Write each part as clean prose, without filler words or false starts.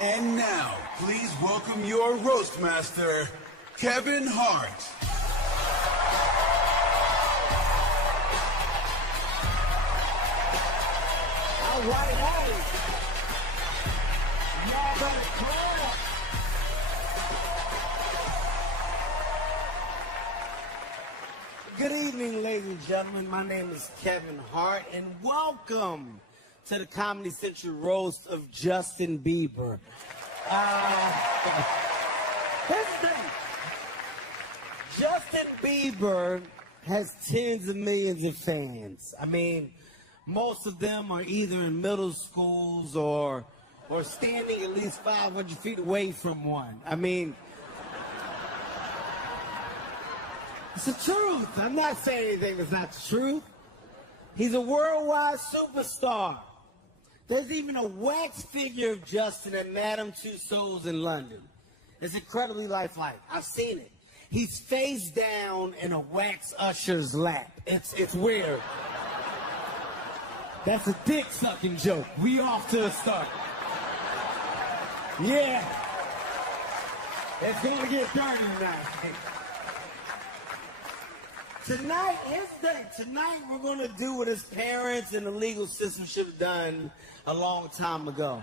And now, please welcome your roast master, Kevin Hart. All right, y'all better clap. Good evening, ladies and gentlemen. My name is Kevin Hart, and welcome to the Comedy Central roast of Justin Bieber. Here's the thing. Justin Bieber has tens of millions of fans. I mean, most of them are either in middle schools or standing at least 500 feet away from one. I mean, it's the truth. I'm not saying anything that's not the truth. He's a worldwide superstar. There's even a wax figure of Justin at Madame Tussauds in London. It's incredibly lifelike. I've seen it. He's face down in a wax usher's lap. It's weird. That's a dick-sucking joke. We off to a start. Yeah. It's gonna get dirty tonight. Here's the thing. Tonight we're gonna do what his parents and the legal system should have done a long time ago.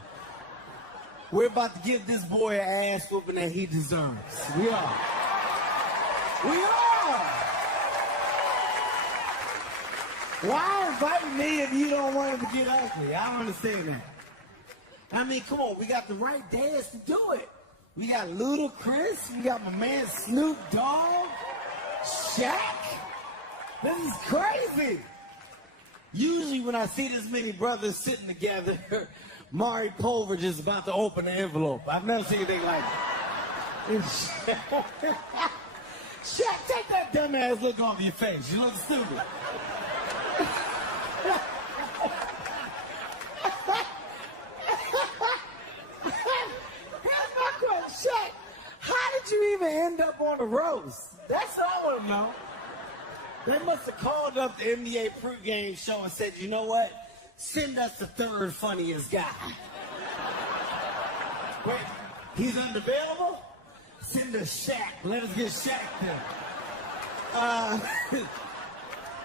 We're about to give this boy an ass whooping that he deserves. We are. We are! Why invite me if you don't want him to get ugly? I don't understand that. I mean, come on, we got the right dance to do it. We got Ludacris, we got my man Snoop Dogg, Shaq. This is crazy. Usually when I see this many brothers sitting together, Maury Povich is about to open the envelope. I've never seen anything like it. Shaq, take that dumbass look off your face. You look stupid. Here's my question, Shaq. How did you even end up on the roast? That's all I want to know. They must have called up the NBA pregame show and said, you know what? Send us the third funniest guy. Wait, he's unavailable? Send us Shaq. Let us get Shaq there.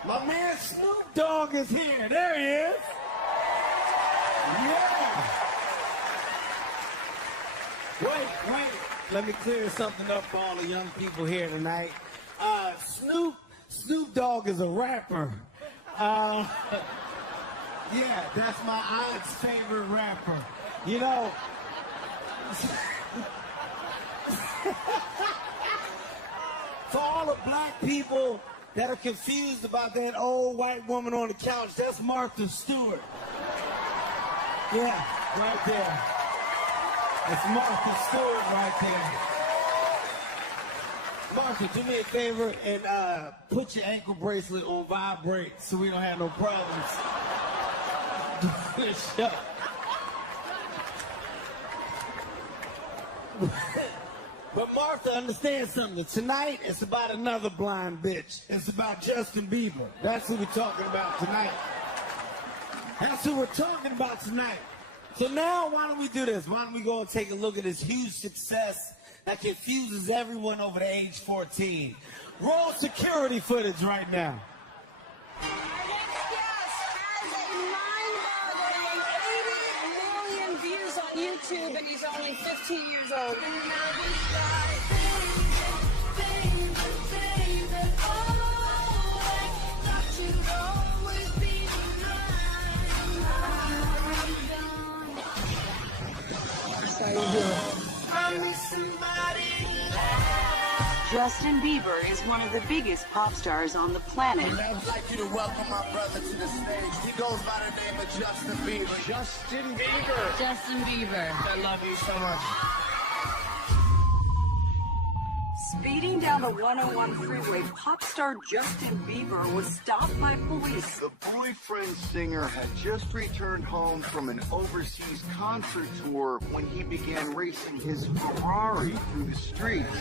My man Snoop Dogg is here. There he is. Yeah. Wait. Let me clear something up for all the young people here tonight. Snoop Dogg is a rapper. Yeah, that's my aunt's favorite rapper. You know, for all the black people that are confused about that old white woman on the couch, that's Martha Stewart. Yeah, right there. That's Martha Stewart right there. Martha, do me a favor and put your ankle bracelet on vibrate so we don't have no problems. But Martha, understand something. Tonight, it's about another blind bitch. It's about Justin Bieber. That's who we're talking about tonight. That's who we're talking about tonight. So now, why don't we do this? Why don't we go and take a look at his huge success that confuses everyone over the age 14. Roll security footage right now. YouTube, and he's only 15 years old. How you doing? Justin Bieber is one of the biggest pop stars on the planet. I'd like you to welcome my brother to the stage. He goes by the name of Justin Bieber. Justin Bieber. Justin Bieber. I love you so much. Speeding down the 101 freeway, pop star Justin Bieber was stopped by police. The boyfriend singer had just returned home from an overseas concert tour when he began racing his Ferrari through the streets.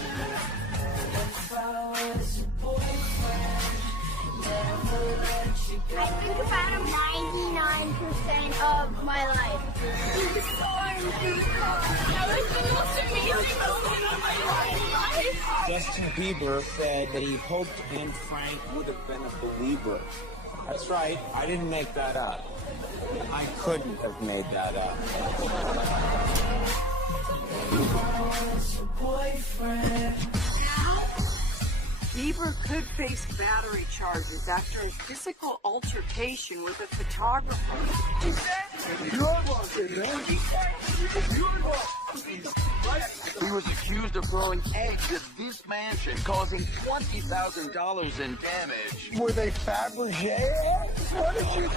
I think about 99% of my life. He was soaring through the car. Justin Biieber said that he hoped Anne Frank would have been a believer. That's right, I didn't make that up. I couldn't have made that up. Bieber could face battery charges after a physical altercation with a photographer. He was accused of throwing eggs at this mansion, causing $20,000 in damage. Were they Fabergé eggs? What did you say?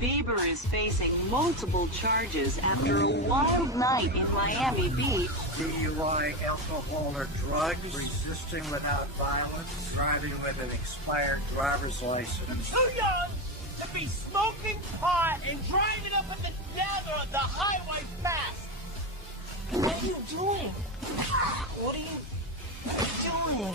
Bieber is facing multiple charges after a wild night in Miami Beach. DUI, alcohol or drugs, resisting without violence, driving with an expired driver's license. Too young to be smoking pot and driving up and down the highway fast. What are you doing? What are you doing?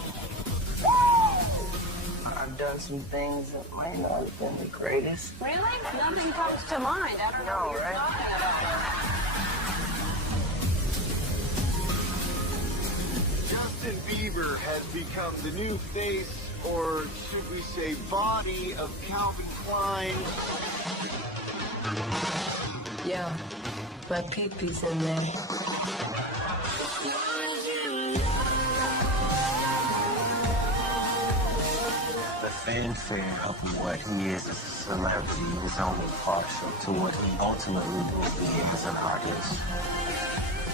I've done some things that might not have been the greatest. Really? Nothing comes to mind. I don't know what you're talking about. Justin Bieber has become the new face, or should we say body, of Calvin Klein. Yeah, my pee-pee's in there. The fanfare of what he is as a celebrity is only partial to what he ultimately will be as an artist.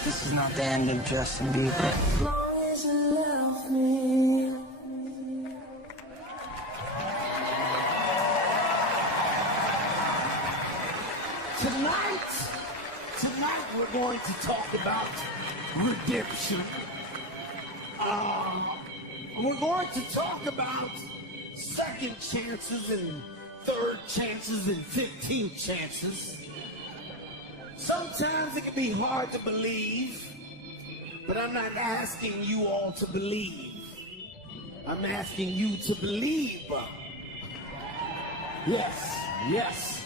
This is not the end of Justin Bieber. As long as you love me. Tonight we're going to talk about redemption. We're going to talk about second chances and third chances and 15th chances. Sometimes it can be hard to believe, but I'm not asking you all to believe. I'm asking you to believe. Yes.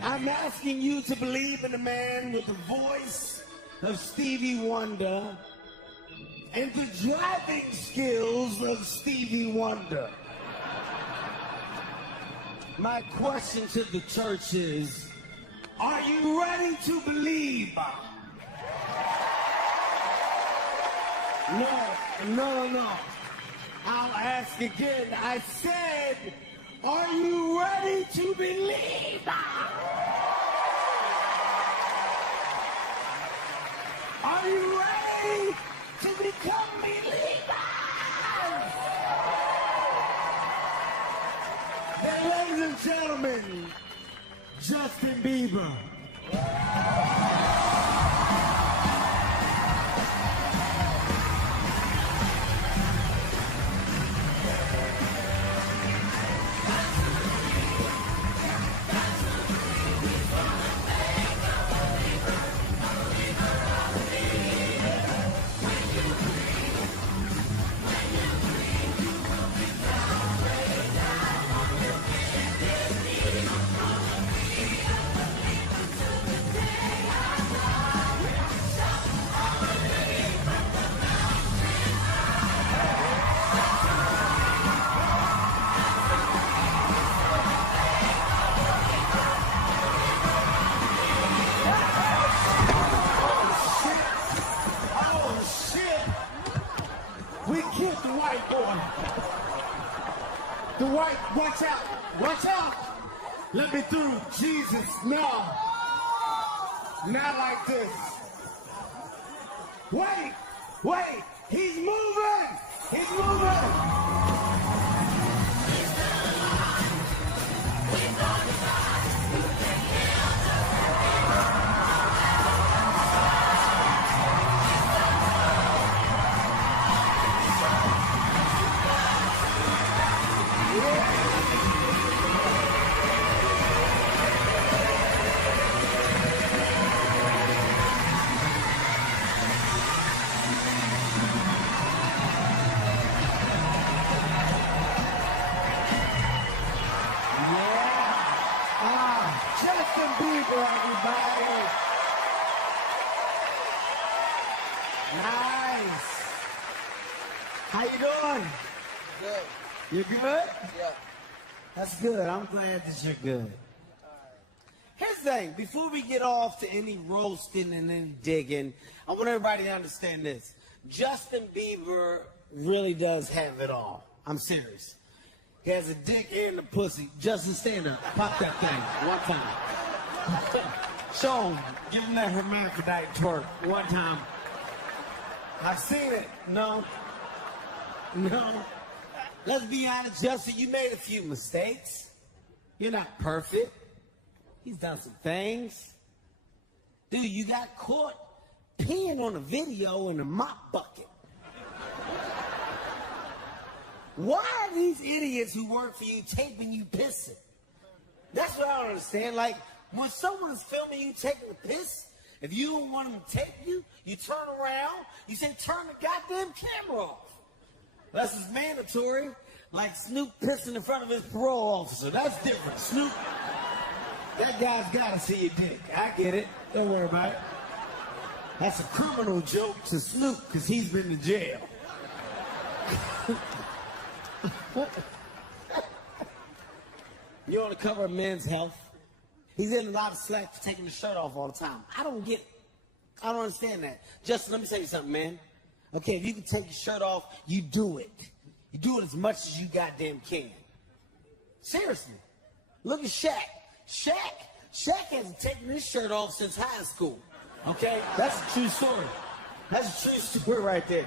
I'm asking you to believe in a man with the voice of Stevie Wonder and the driving skills of Stevie Wonder. My question to the church is, are you ready to believe? No. I'll ask again. I said, are you ready to believe? Are you ready to become believers? Then, ladies and gentlemen, Justin Biieber. The white, watch out, let me through, Jesus, no, not like this. Wait, he's moving. Nice. How you doing? Good. You good? Yeah. That's good. I'm glad that you're good. Here's the thing. Before we get off to any roasting and any digging, I want everybody to understand this. Justin Bieber really does have it all. I'm serious. He has a dick and a pussy. Justin, stand up. Pop that thing. One time. Show him. Give him that hermaphrodite twerk. One time. I've seen it. No. No. Let's be honest, Justin, you made a few mistakes. You're not perfect. He's done some things. Dude, you got caught peeing on a video in a mop bucket. Why are these idiots who work for you taping you pissing? That's what I don't understand. Like, when someone's filming you taking a piss, if you don't want them to tape you, you turn around, you say, turn the goddamn camera off. That's just mandatory. Like Snoop pissing in front of his parole officer. That's different. Snoop, that guy's got to see your dick. I get it. Don't worry about it. That's a criminal joke to Snoop because he's been to jail. You on the cover of Men's Health? He's in a lot of slack for taking his shirt off all the time. I don't get it. I don't understand that. Justin, let me tell you something, man. Okay, if you can take your shirt off, you do it. You do it as much as you goddamn can. Seriously. Look at Shaq. Shaq hasn't taken his shirt off since high school. Okay? That's a true story. That's a true story right there.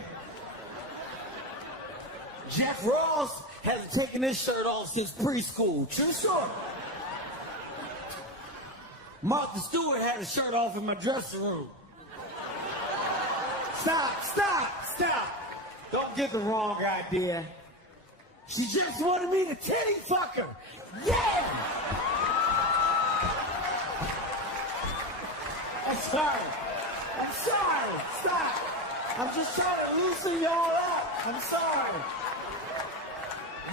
Jeff Ross hasn't taken his shirt off since preschool. True story. Martha Stewart had his shirt off in my dressing room. Stop. Don't get the wrong idea. She just wanted me to titty fuck her. Yeah! I'm sorry. Stop. I'm just trying to loosen y'all up. I'm sorry.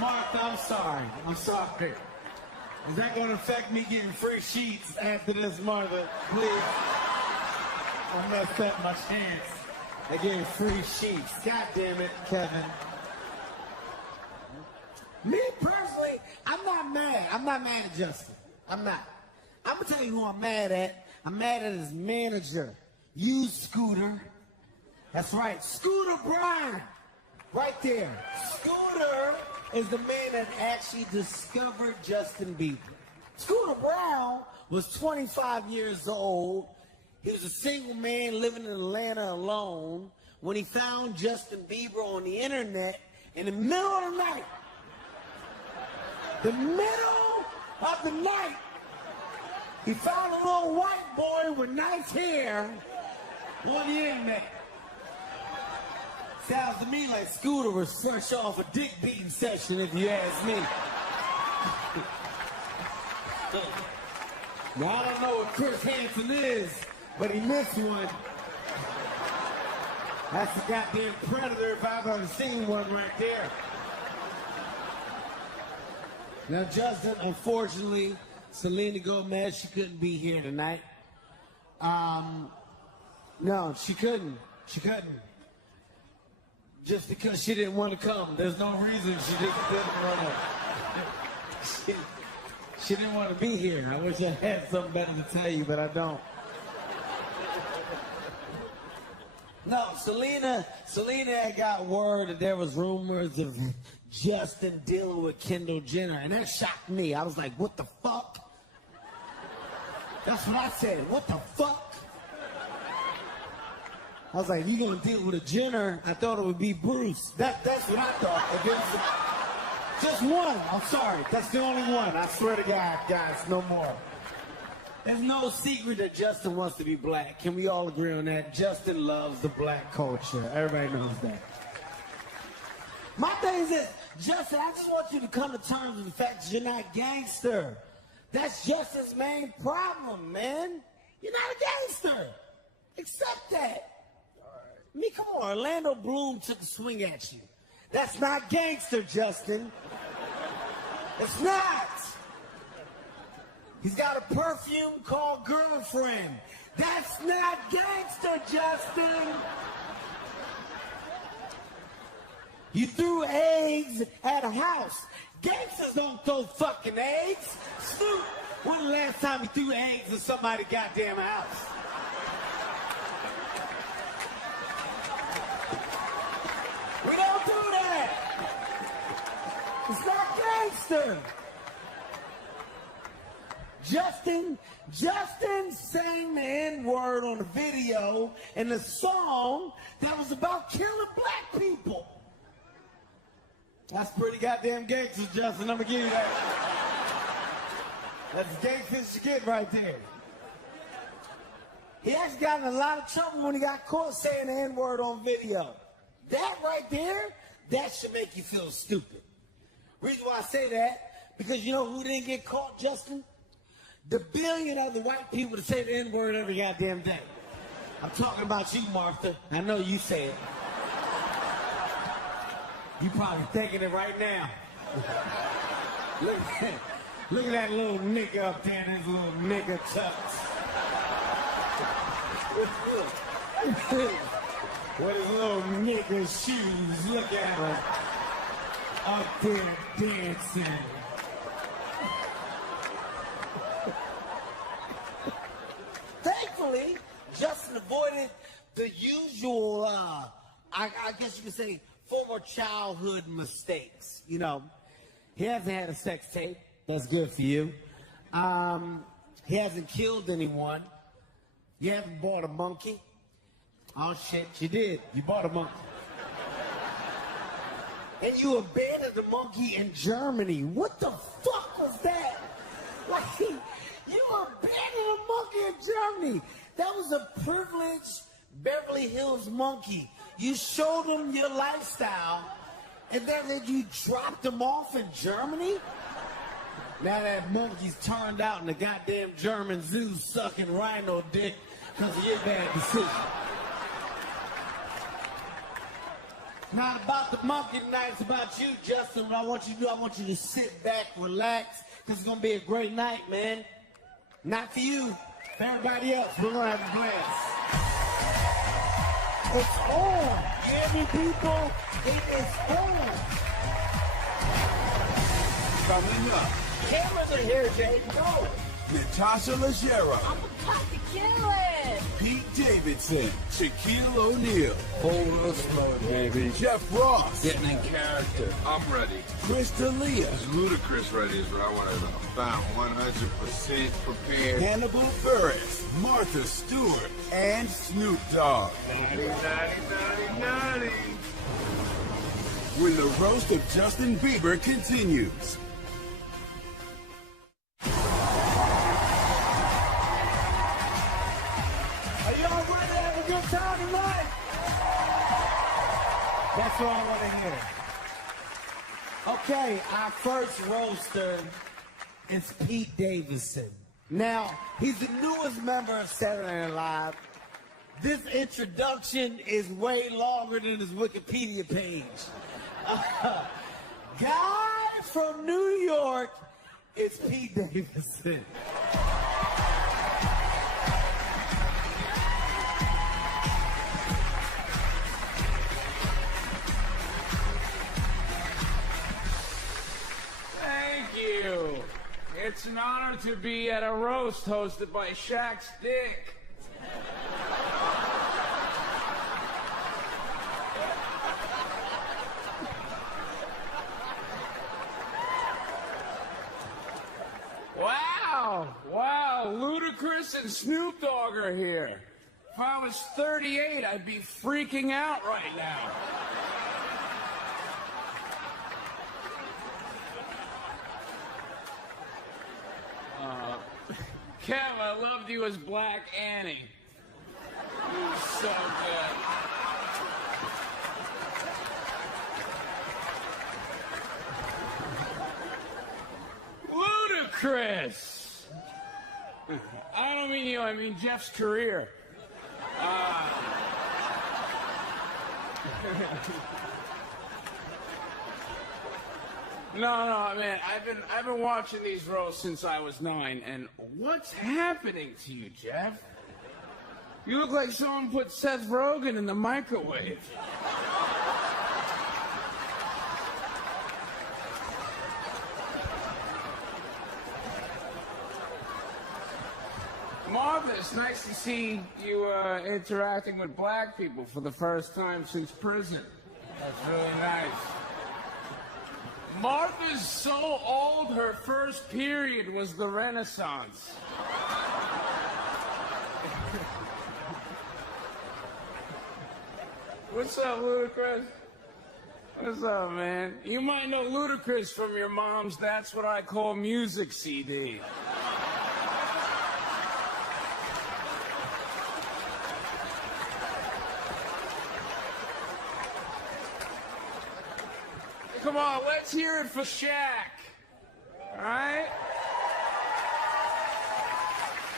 Martha, I'm sorry. Is that going to affect me getting free sheets after this, Martha? Please. I messed up my chance. I getting free sheets. God damn it, Kevin. Me personally, I'm not mad. I'm not mad at Justin. I'm not. I'm going to tell you who I'm mad at. I'm mad at his manager. You, Scooter. That's right. Scooter Braun. Right there. Scooter is the man that actually discovered Justin Bieber. Scooter Braun was 25 years old. He was a single man living in Atlanta alone when he found Justin Bieber on the internet in the middle of the night. The middle of the night. He found a little white boy with nice hair on the internet. Sounds to me like Scooter was fresh off a dick beating session, if you ask me. Now, I don't know what Chris Hansen is, but he missed one. That's a goddamn predator if I've ever seen one right there. Now, Justin, unfortunately, Selena Gomez, she couldn't be here tonight. No, she couldn't. Just because she didn't want to come. There's no reason she didn't want to. She didn't want to be here. I wish I had something better to tell you, but I don't. No, Selena had got word that there was rumors of Justin dealing with Kendall Jenner, and that shocked me. I was like, what the fuck? That's what I said. What the fuck? I was like, if you're going to deal with a Jenner, I thought it would be Bruce. That's what I thought. Just one. I'm sorry. That's the only one. I swear to God, guys, no more. There's no secret that Justin wants to be black. Can we all agree on that? Justin loves the black culture. Everybody knows that. My thing is this, Justin, I just want you to come to terms with the fact that you're not gangster. That's Justin's main problem, man. You're not a gangster. Accept that. I mean, come on, Orlando Bloom took a swing at you. That's not gangster, Justin. It's not. He's got a perfume called Girlfriend. That's not gangster, Justin. You threw eggs at a house. Gangsters don't throw fucking eggs. Snoop, when the last time you threw eggs at somebody's goddamn house? We don't do that. It's not gangster. Justin sang the N-word on the video in a song that was about killing black people. That's pretty goddamn gangster, Justin. I'm gonna give you that. That's gangster shit right there. He actually got in a lot of trouble when he got caught saying the N-word on video. That right there, that should make you feel stupid. Reason why I say that, because you know who didn't get caught, Justin? The billion other white people that say the N-word every goddamn day. I'm talking about you, Martha. I know you say it. You probably thinking it right now. Look at that little nigga up there, his little nigga tucks. With his little nigga shoes, look at him. Up there dancing. Thankfully, Justin avoided the usual, I guess you could say, former childhood mistakes. You know, he hasn't had a sex tape. That's good for you. He hasn't killed anyone. You haven't bought a monkey. Oh, shit, you did. You bought a monkey. And you abandoned the monkey in Germany. What the fuck was that? Like, you abandoned a monkey in Germany. That was a privileged Beverly Hills monkey. You showed him your lifestyle, and then you dropped him off in Germany? Now that monkey's turned out in the goddamn German zoo sucking rhino dick because of your bad decision. It's not about the monkey tonight, it's about you, Justin. What I want you to do, I want you to sit back, relax, because it's going to be a great night, man. Not for you, for everybody else. We're going to have a blast. It's on. You hear me, people? It is on. Coming up, Cameras are here, Jay. Go. Natasha Leggero, I'm about to kill it. Pete Davidson, Shaquille O'Neal, Hold us slow, baby. Jeff Ross, Getting in character. I'm ready. Chris D'Elia, As ludicrous ready as I want to know. About 100% prepared. Hannibal Buress, Martha Stewart, and Snoop Dogg. Naughty. When the roast of Justin Bieber continues. Are y'all ready to have a good time tonight? That's what I want to hear. Okay, our first roaster is Pete Davidson. Now, he's the newest member of Saturday Night Live. This introduction is way longer than his Wikipedia page. Guy from New York is Pete Davidson. Thank you. It's an honor to be at a roast hosted by Shaq's dick. Wow, Ludacris and Snoop Dogg are here. If I was 38, I'd be freaking out right now. Kev, I loved you as Black Annie. So good. Ludacris! I don't mean you, I mean Jeff's career. No, man, I've been watching these roasts since I was 9, and what's happening to you, Jeff? You look like someone put Seth Rogen in the microwave. Martha, it's nice to see you interacting with black people for the first time since prison. That's really nice. Martha's so old, her first period was the Renaissance. What's up, Ludacris? What's up, man? You might know Ludacris from your mom's That's What I Call Music CD. Come on, let's hear it for Shaq. All right?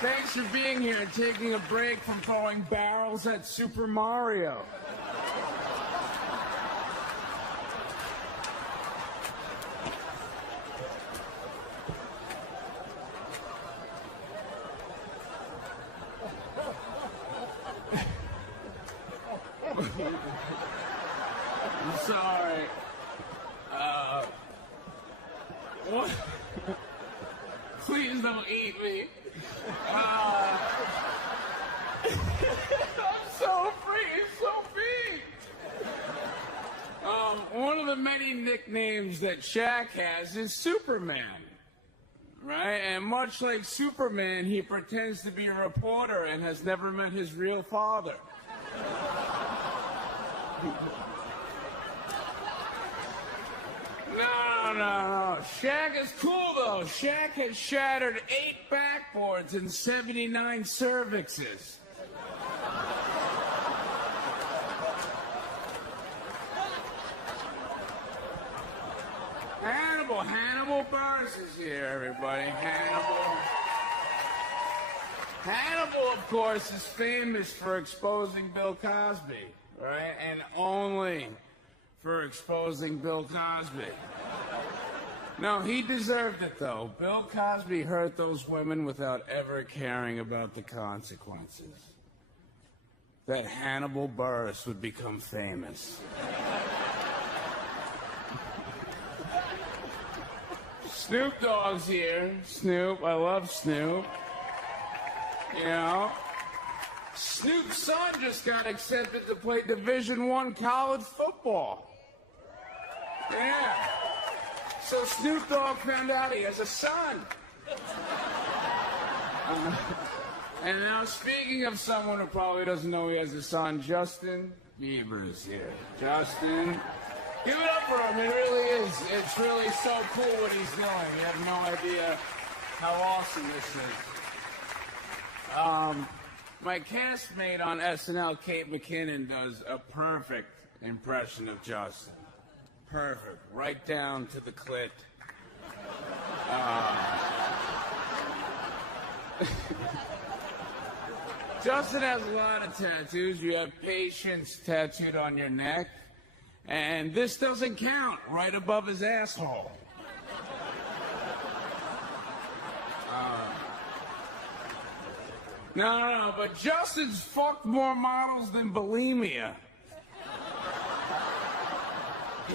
Thanks for being here and taking a break from throwing barrels at Super Mario. I'm sorry. What? Please don't eat me. I'm so freaking so big. One of the many nicknames that Shaq has is Superman. Right? And much like Superman, he pretends to be a reporter and has never met his real father. No. Shaq is cool, though. Shaq has shattered 8 backboards and 79 cervixes. Hannibal Buress is here, everybody. Hannibal, of course, is famous for exposing Bill Cosby, right? And only for exposing Bill Cosby. No, he deserved it, though. Bill Cosby hurt those women without ever caring about the consequences. That Hannibal Buress would become famous. Snoop Dogg's here. Snoop, I love Snoop. You know, Snoop's son just got accepted to play Division I college football. Yeah. So Snoop Dogg found out he has a son. And now, speaking of someone who probably doesn't know he has a son, Justin Biieber is here. Justin, give it up for him. It really is. It's really so cool what he's doing. You have no idea how awesome this is. My castmate on SNL, Kate McKinnon, does a perfect impression of Justin. Perfect. Right down to the clit. Justin has a lot of tattoos. You have patience tattooed on your neck. And this doesn't count, right above his asshole. No, but Justin's fucked more models than bulimia.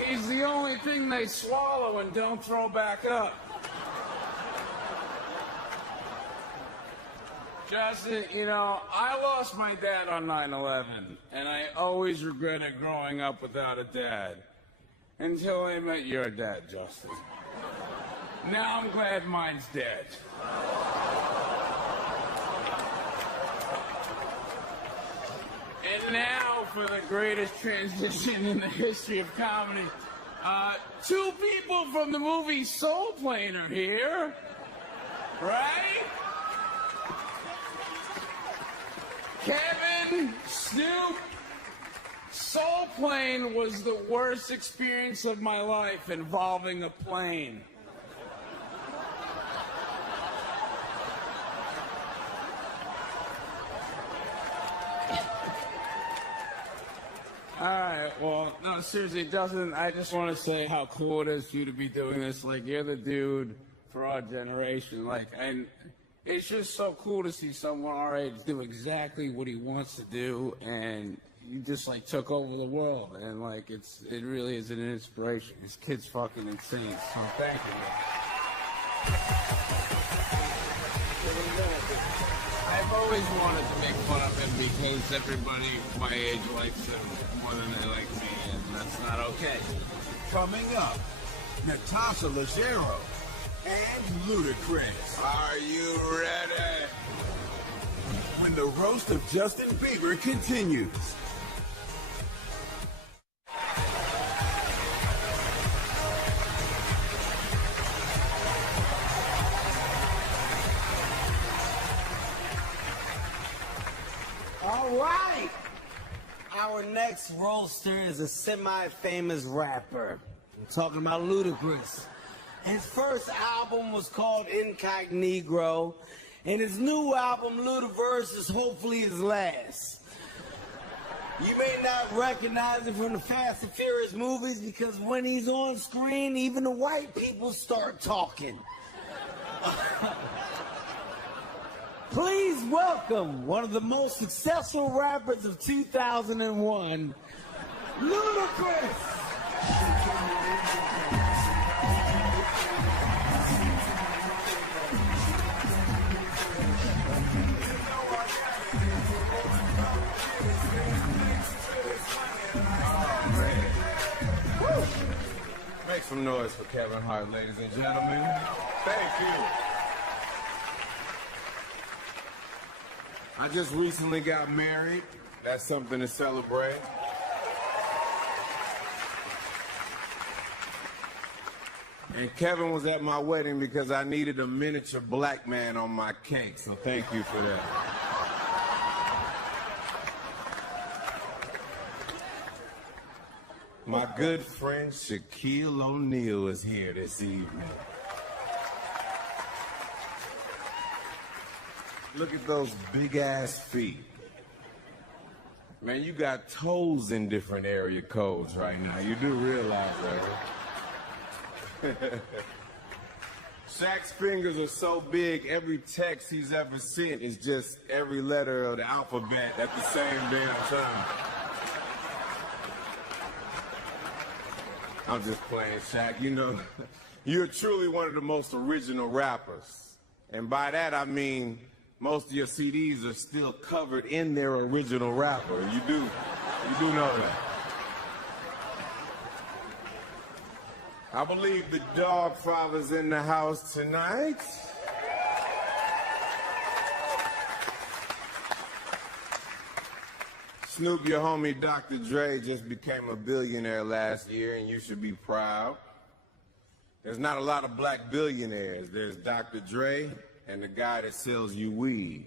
He's the only thing they swallow and don't throw back up. Justin, you know, I lost my dad on 9/11, and I always regretted growing up without a dad. Until I met your dad, Justin. Now I'm glad mine's dead. And now for the greatest transition in the history of comedy. 2 people from the movie Soul Plane are here. Right? Kevin, Snoop. Soul Plane was the worst experience of my life involving a plane. All right, well, no, seriously, Justin, I just want to say how cool it is for you to be doing this. Like, you're the dude for our generation. Like, and it's just so cool to see someone our age do exactly what he wants to do, and you just, like, took over the world. And, like, it really is an inspiration. This kid's fucking insane, so thank you. High always wanted to make fun of him because everybody my age likes him more than they like me, and that's not okay. Coming up, Natasha Leggero and Ludacris. Are you ready? When the roast of Justin Bieber continues. All right. Our next roaster is a semi-famous rapper. I'm talking about Ludacris. His first album was called Incognito, and his new album, Ludaverse, is hopefully his last. You may not recognize him from the Fast and Furious movies because when he's on screen, even the white people start talking. Please welcome one of the most successful rappers of 2001, Ludacris. Make some noise for Kevin Hart, ladies and gentlemen. Thank you. I just recently got married. That's something to celebrate. And Kevin was at my wedding because I needed a miniature black man on my cake, so thank you for that. My good friend Shaquille O'Neal is here this evening. Look at those big-ass feet. Man, you got toes in different area codes right now. You do realize that, right? Shaq's fingers are so big, every text he's ever sent is just every letter of the alphabet at the same damn time. I'm just playing, Shaq. You know, you're truly one of the most original rappers. And by that, I mean most of your CDs are still covered in their original rapper. You do know that. I believe the dog father's in the house tonight. Snoop, your homie Dr. Dre just became a billionaire last year, and you should be proud. There's not a lot of black billionaires. There's Dr. Dre and the guy that sells you weed.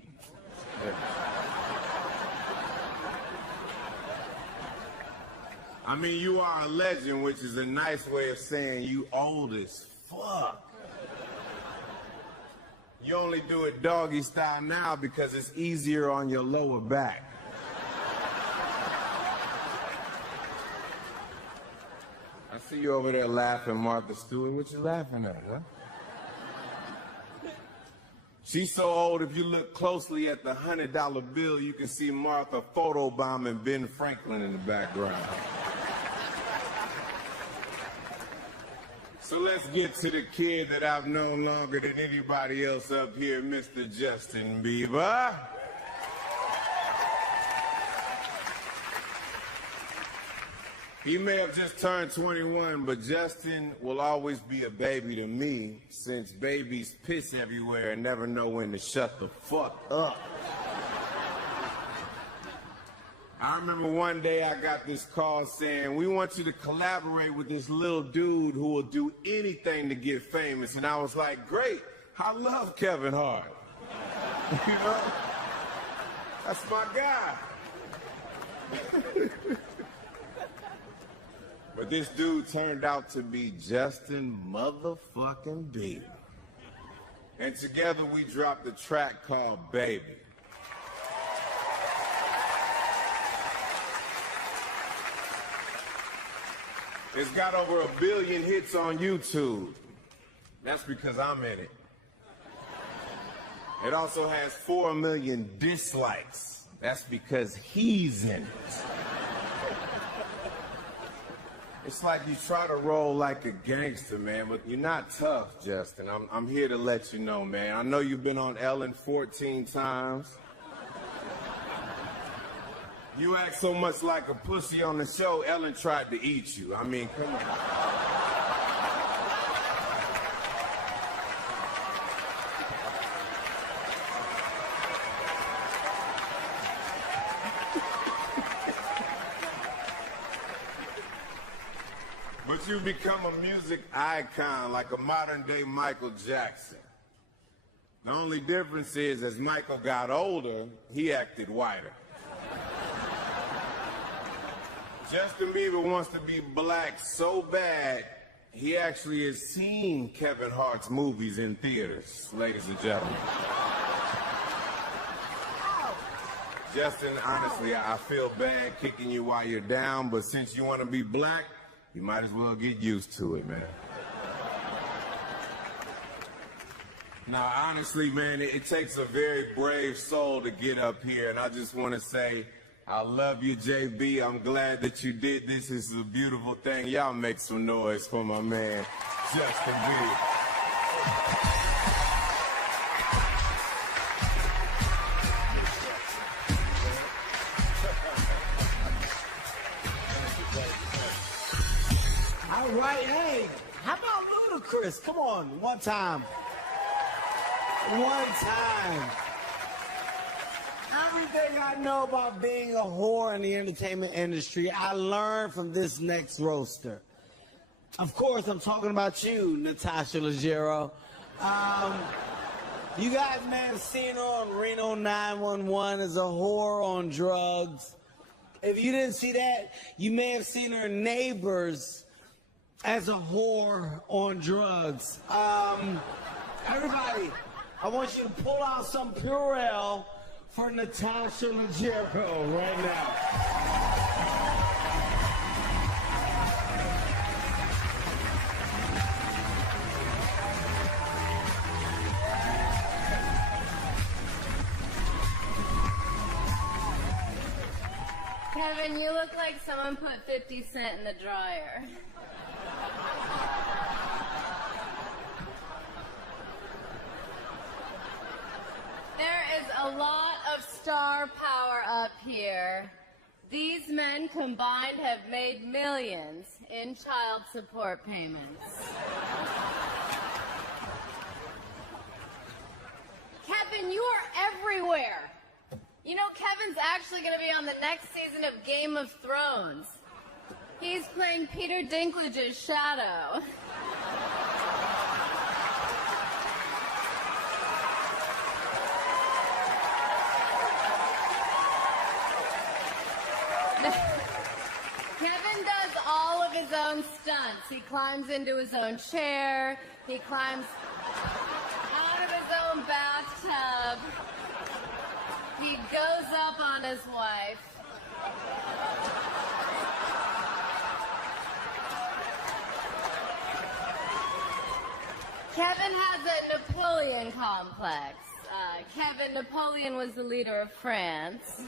I mean, you are a legend, which is a nice way of saying you old as fuck. You only do it doggy style now because it's easier on your lower back. I see you over there laughing, Martha Stewart. What you laughing at, huh? She's so old, if you look closely at the $100 bill, you can see Martha photobombing Ben Franklin in the background. So let's get to the kid that I've known longer than anybody else up here, Mr. Justin Bieber. He may have just turned 21, but Justin will always be a baby to me, since babies piss everywhere and never know when to shut the fuck up. I remember one day I got this call saying, we want you to collaborate with this little dude who will do anything to get famous. And I was like, great, I love Kevin Hart. You know? That's my guy. But this dude turned out to be Justin motherfucking Bieber. And together we dropped a track called Baby. It's got over 1 billion hits on YouTube. That's because I'm in it. It also has 4 million dislikes. That's because he's in it. It's like you try to roll like a gangster, man, but you're not tough, Justin. I'm here to let you know, man. I know you've been on Ellen 14 times. You act so much like a pussy on the show, Ellen tried to eat you. I mean, come on. But you've become a music icon, like a modern-day Michael Jackson. The only difference is, as Michael got older, he acted whiter. Justin Bieber wants to be black so bad, he actually has seen Kevin Hart's movies in theaters, ladies and gentlemen. Justin, honestly, I feel bad kicking you while you're down, but since you want to be black, you might as well get used to it, man. Now, honestly, man, it takes a very brave soul to get up here, and I just want to say, I love you, JB. I'm glad that you did this. This is a beautiful thing. Y'all make some noise for my man, Justin Bieber. All right, hey, how about Ludacris? Come on, one time. One time. Everything I know about being a whore in the entertainment industry, I learned from this next roaster. Of course, I'm talking about you, Natasha Leggero. You guys may have seen her on Reno 911 as a whore on drugs. If you didn't see that, you may have seen her neighbors as a whore on drugs. Everybody, I want you to pull out some Purell for Natasha Leggero right now. Kevin, you look like someone put 50 Cent in the dryer. There is a lot of star power up here. These men combined have made millions in child support payments. Kevin, you are everywhere. You know, Kevin's actually going to be on the next season of Game of Thrones. He's playing Peter Dinklage's shadow. Kevin does all of his own stunts. He climbs into his own chair. He climbs out of his own bathtub. He goes up on his wife. Kevin has a Napoleon complex. Napoleon was the leader of France.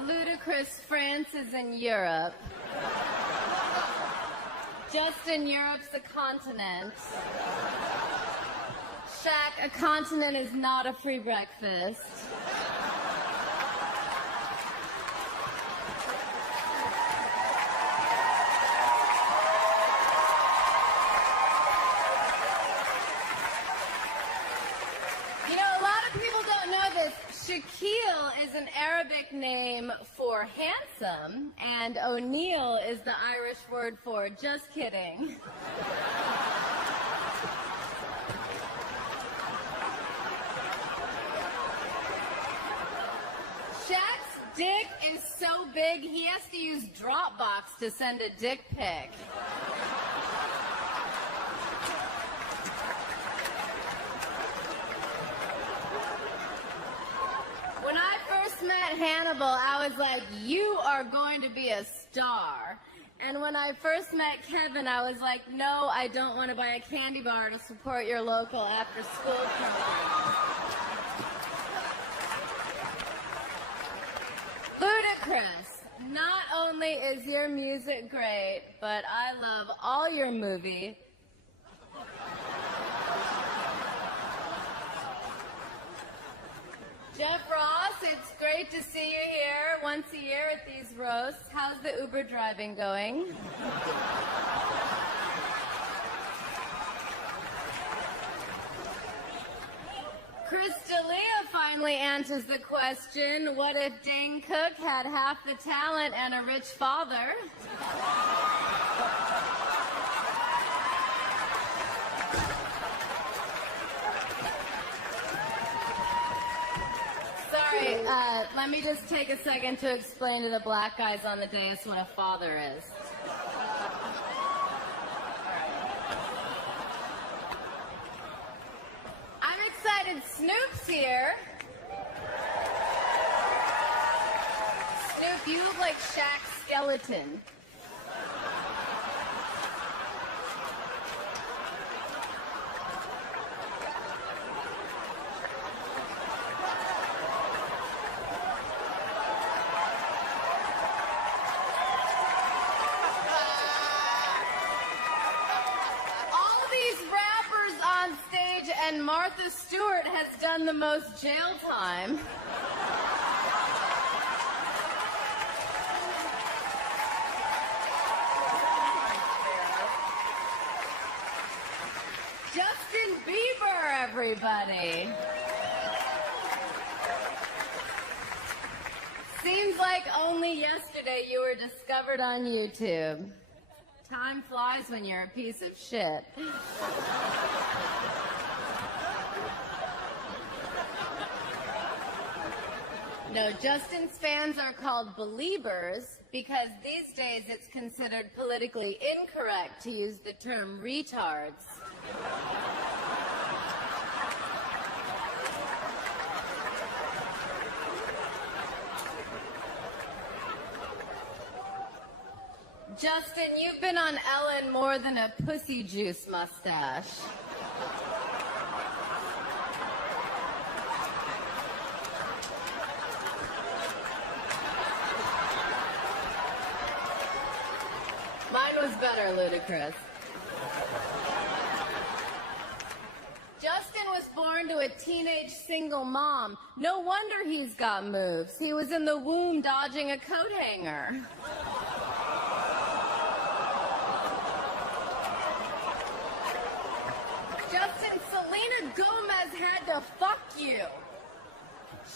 Ludacris, France is in Europe. Justin, Europe's a continent. Shaq, a continent is not a free breakfast. You know, a lot of people don't know this. Shaquille is an Arabic name for handsome, and O'Neal is the Irish word for just kidding. Shaq's dick is so big, he has to use Dropbox to send a dick pic. When I first met Hannibal, I was like, you are going to be a star. And when I first met Kevin, I was like, no, I don't want to buy a candy bar to support your local after-school program. Ludacris, not only is your music great, but I love all your movies. Jeff Ross, it's great great to see you here once a year at these roasts. How's the Uber driving going? Chris D'Elia finally answers the question, what if Dane Cook had half the talent and a rich father? Sorry, let me just take a second to explain to the black guys on the dais what a father is. I'm excited Snoop's here. Snoop, you look like Shaq's skeleton. And Martha Stewart has done the most jail time. Justin Biieber, everybody. Seems like only yesterday you were discovered on YouTube. Time flies when you're a piece of shit. No, Justin's fans are called Beliebers because these days it's considered politically incorrect to use the term retards. Justin, you've been on Ellen more than a pussy juice mustache. Mine was better, ludicrous. Justin was born to a teenage single mom. No wonder he's got moves. He was in the womb dodging a coat hanger. Justin, Selena Gomez had to fuck you.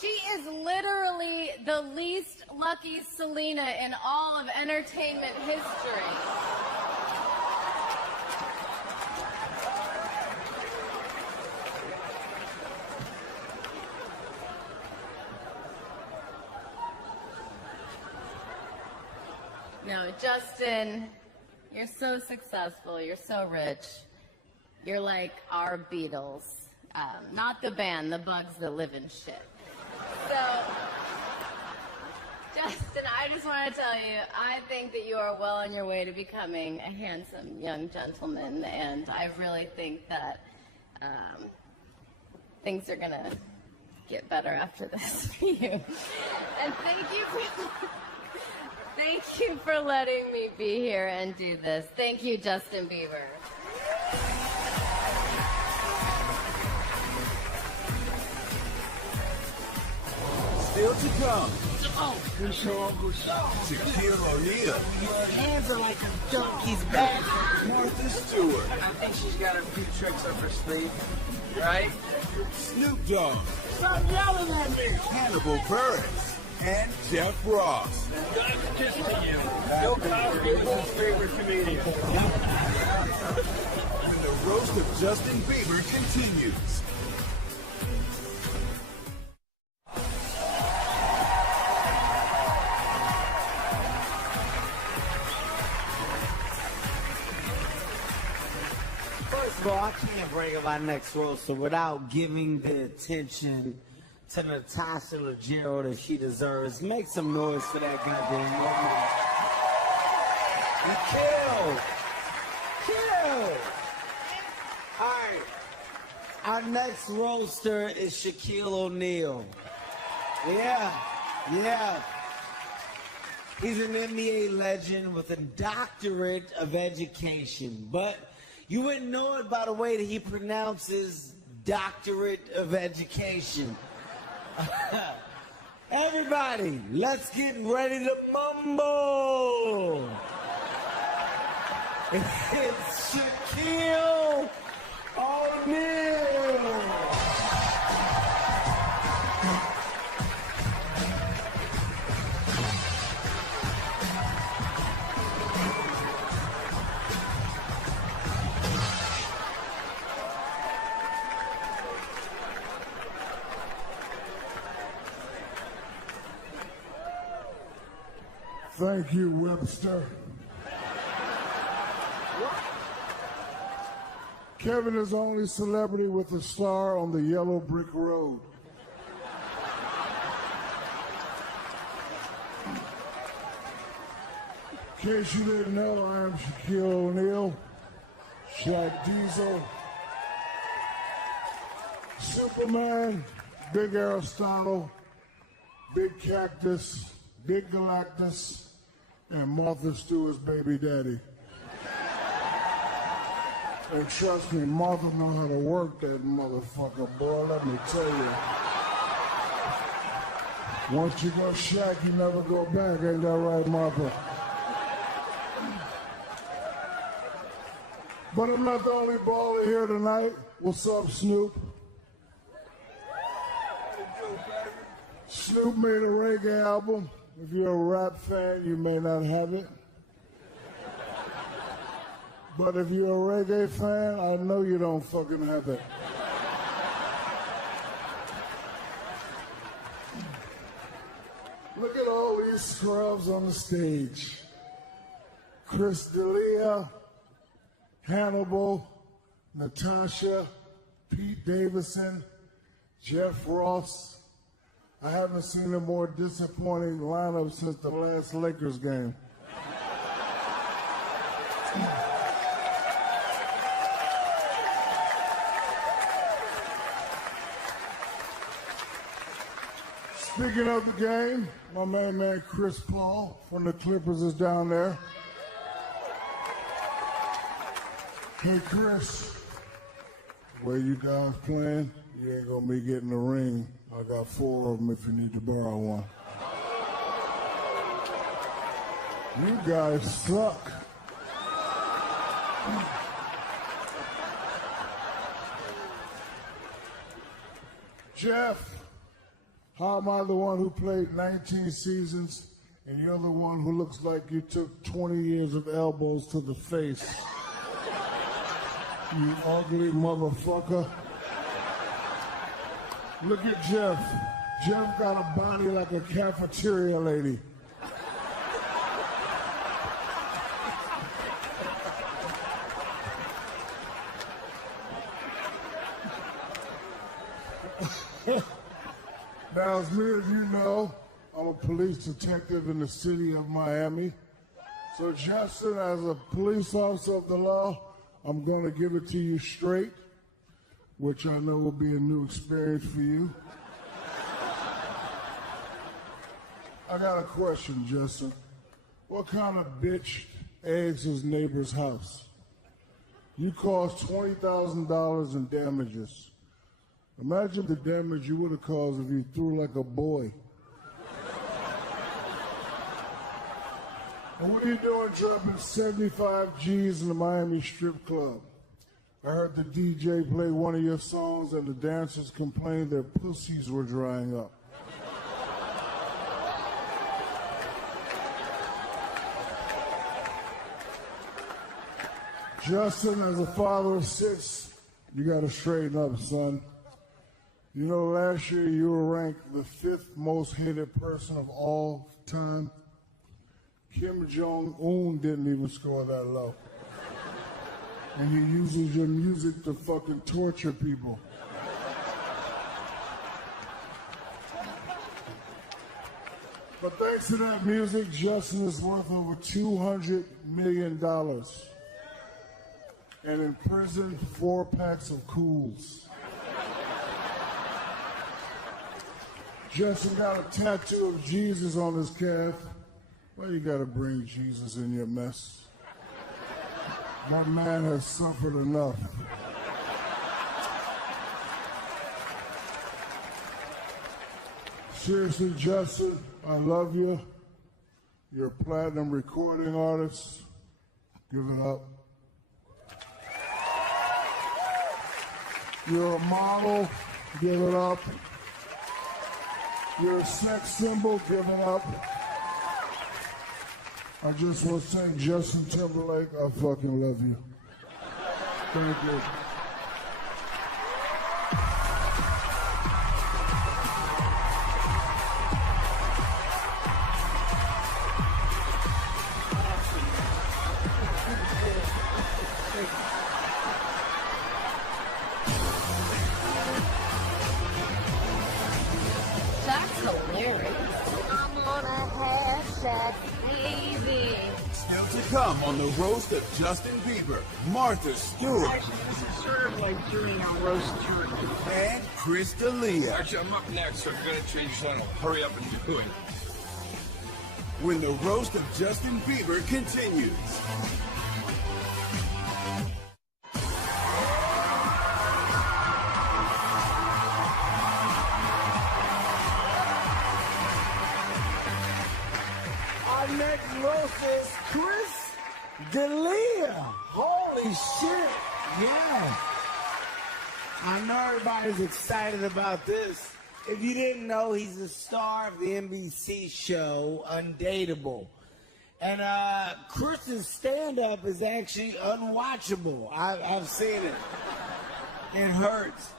She is literally the least lucky Selena in all of entertainment history. No, Justin, you're so successful, you're so rich. You're like our Beatles. Not the band, the bugs that live in shit. So, Justin, I just want to tell you, I think that you are well on your way to becoming a handsome young gentleman, and I really think that things are going to get better after this for you. And thank you for letting me be here and do this. Thank you, Justin Biieber. Still to come. Oh, Shaquille O'Neal. your hands are like a donkey's back. Martha Stewart. I think she's got a few tricks up her sleeve, right? Snoop Dogg. Stop yelling at me. Hannibal Buress. And Jeff Ross. That's just to you. Bill Cosby was his favorite comedian. And the roast of Justin Biieber continues. First of all, I can't bring up my next roaster without giving the attention to Natasha Leggero that she deserves. Make some noise for that goddamn woman. Kill! All right. Our next roaster is Shaquille O'Neal. Yeah. He's an NBA legend with a doctorate of education, but you wouldn't know it by the way that he pronounces doctorate of education. Everybody, let's get ready to mumble. It's Shaquille O'Neal. Thank you, Webster. Kevin is the only celebrity with a star on the yellow brick road. In case you didn't know, I am Shaquille O'Neal, Shaq Diesel, Superman, Big Aristotle, Big Cactus, Big Galactus, and Martha Stewart's baby daddy. And trust me, Martha know how to work that motherfucker, boy, let me tell you. Once you go Shaq, you never go back, ain't that right, Martha? But I'm not the only baller here tonight. What's up, Snoop? Snoop made a reggae album. If you're a rap fan, you may not have it. But if you're a reggae fan, I know you don't fucking have it. Look at all these scrubs on the stage. Chris D'Elia, Hannibal, Natasha, Pete Davidson, Jeff Ross. I haven't seen a more disappointing lineup since the last Lakers game. Speaking of the game, my main man Chris Paul from the Clippers is down there. Hey Chris, where you guys playing? You ain't gonna be getting the ring. I got 4 of them if you need to borrow one. You guys suck. Jeff, how am I the one who played 19 seasons and you're the one who looks like you took 20 years of elbows to the face? You ugly motherfucker. Look at Jeff. Jeff got a body like a cafeteria lady. Now, as many of you know, I'm a police detective in the city of Miami. So, Justin, as a police officer of the law, I'm going to give it to you straight, which I know will be a new experience for you. I got a question, Justin. What kind of bitch eggs his neighbor's house? You caused $20,000 in damages. Imagine the damage you would have caused if you threw like a boy. And what are you doing dropping 75 G's in the Miami strip club? I heard the DJ play one of your songs and the dancers complained their pussies were drying up. Justin, as a father of 6, you gotta straighten up, son. You know, last year you were ranked the 5th most hated person of all time. Kim Jong-un didn't even score that low. And he uses your music to fucking torture people. But thanks to that music, Justin is worth over $200 million. And in prison, 4 packs of Cools. Justin got a tattoo of Jesus on his calf. Well, you gotta bring Jesus in your mess. That man has suffered enough. Seriously, Justin, I love you. You're a platinum recording artist. Give it up. You're a model. Give it up. You're a sex symbol. Give it up. I just want to say, Justin Timberlake, I fucking love you. Thank you. That's hilarious. I'm on a hashtag, baby. Still to come on the roast of Justin Bieber, Martha Stewart, Actually, this is sort of like doing a roast turkey. and Chris D'Elia. Actually, I'm up next, so I'm going to change channel. Hurry up and do it. When the roast of Justin Bieber continues. Our next roast is Chris D'Elia. Holy shit. Yeah. I know everybody's excited about this. If you didn't know, he's the star of the NBC show Undateable. And Chris's stand-up is actually unwatchable. I've seen it. It hurts.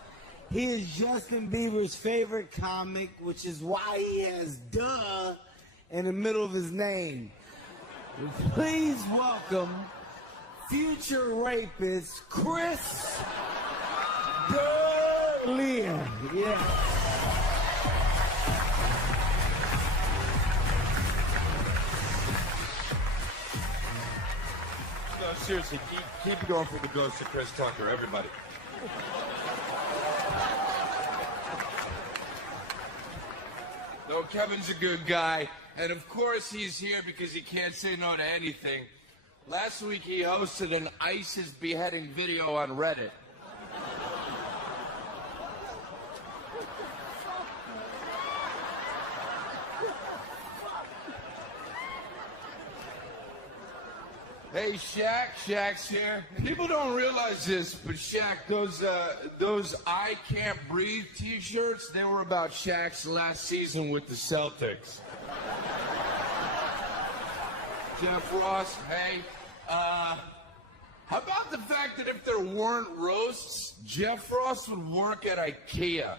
He is Justin Bieber's favorite comic, which is why he has "duh" in the middle of his name. Please welcome future rapist Chris D'Elia. Yeah. No, seriously, keep going for the ghost of Chris Tucker, everybody. No, Kevin's a good guy, and of course he's here because he can't say no to anything. Last week he hosted an ISIS beheading video on Reddit. Hey, Shaq's here. People don't realize this, but Shaq, those I Can't Breathe t-shirts, they were about Shaq's last season with the Celtics. Jeff Ross, hey, how about the fact that if there weren't roasts, Jeff Ross would work at IKEA?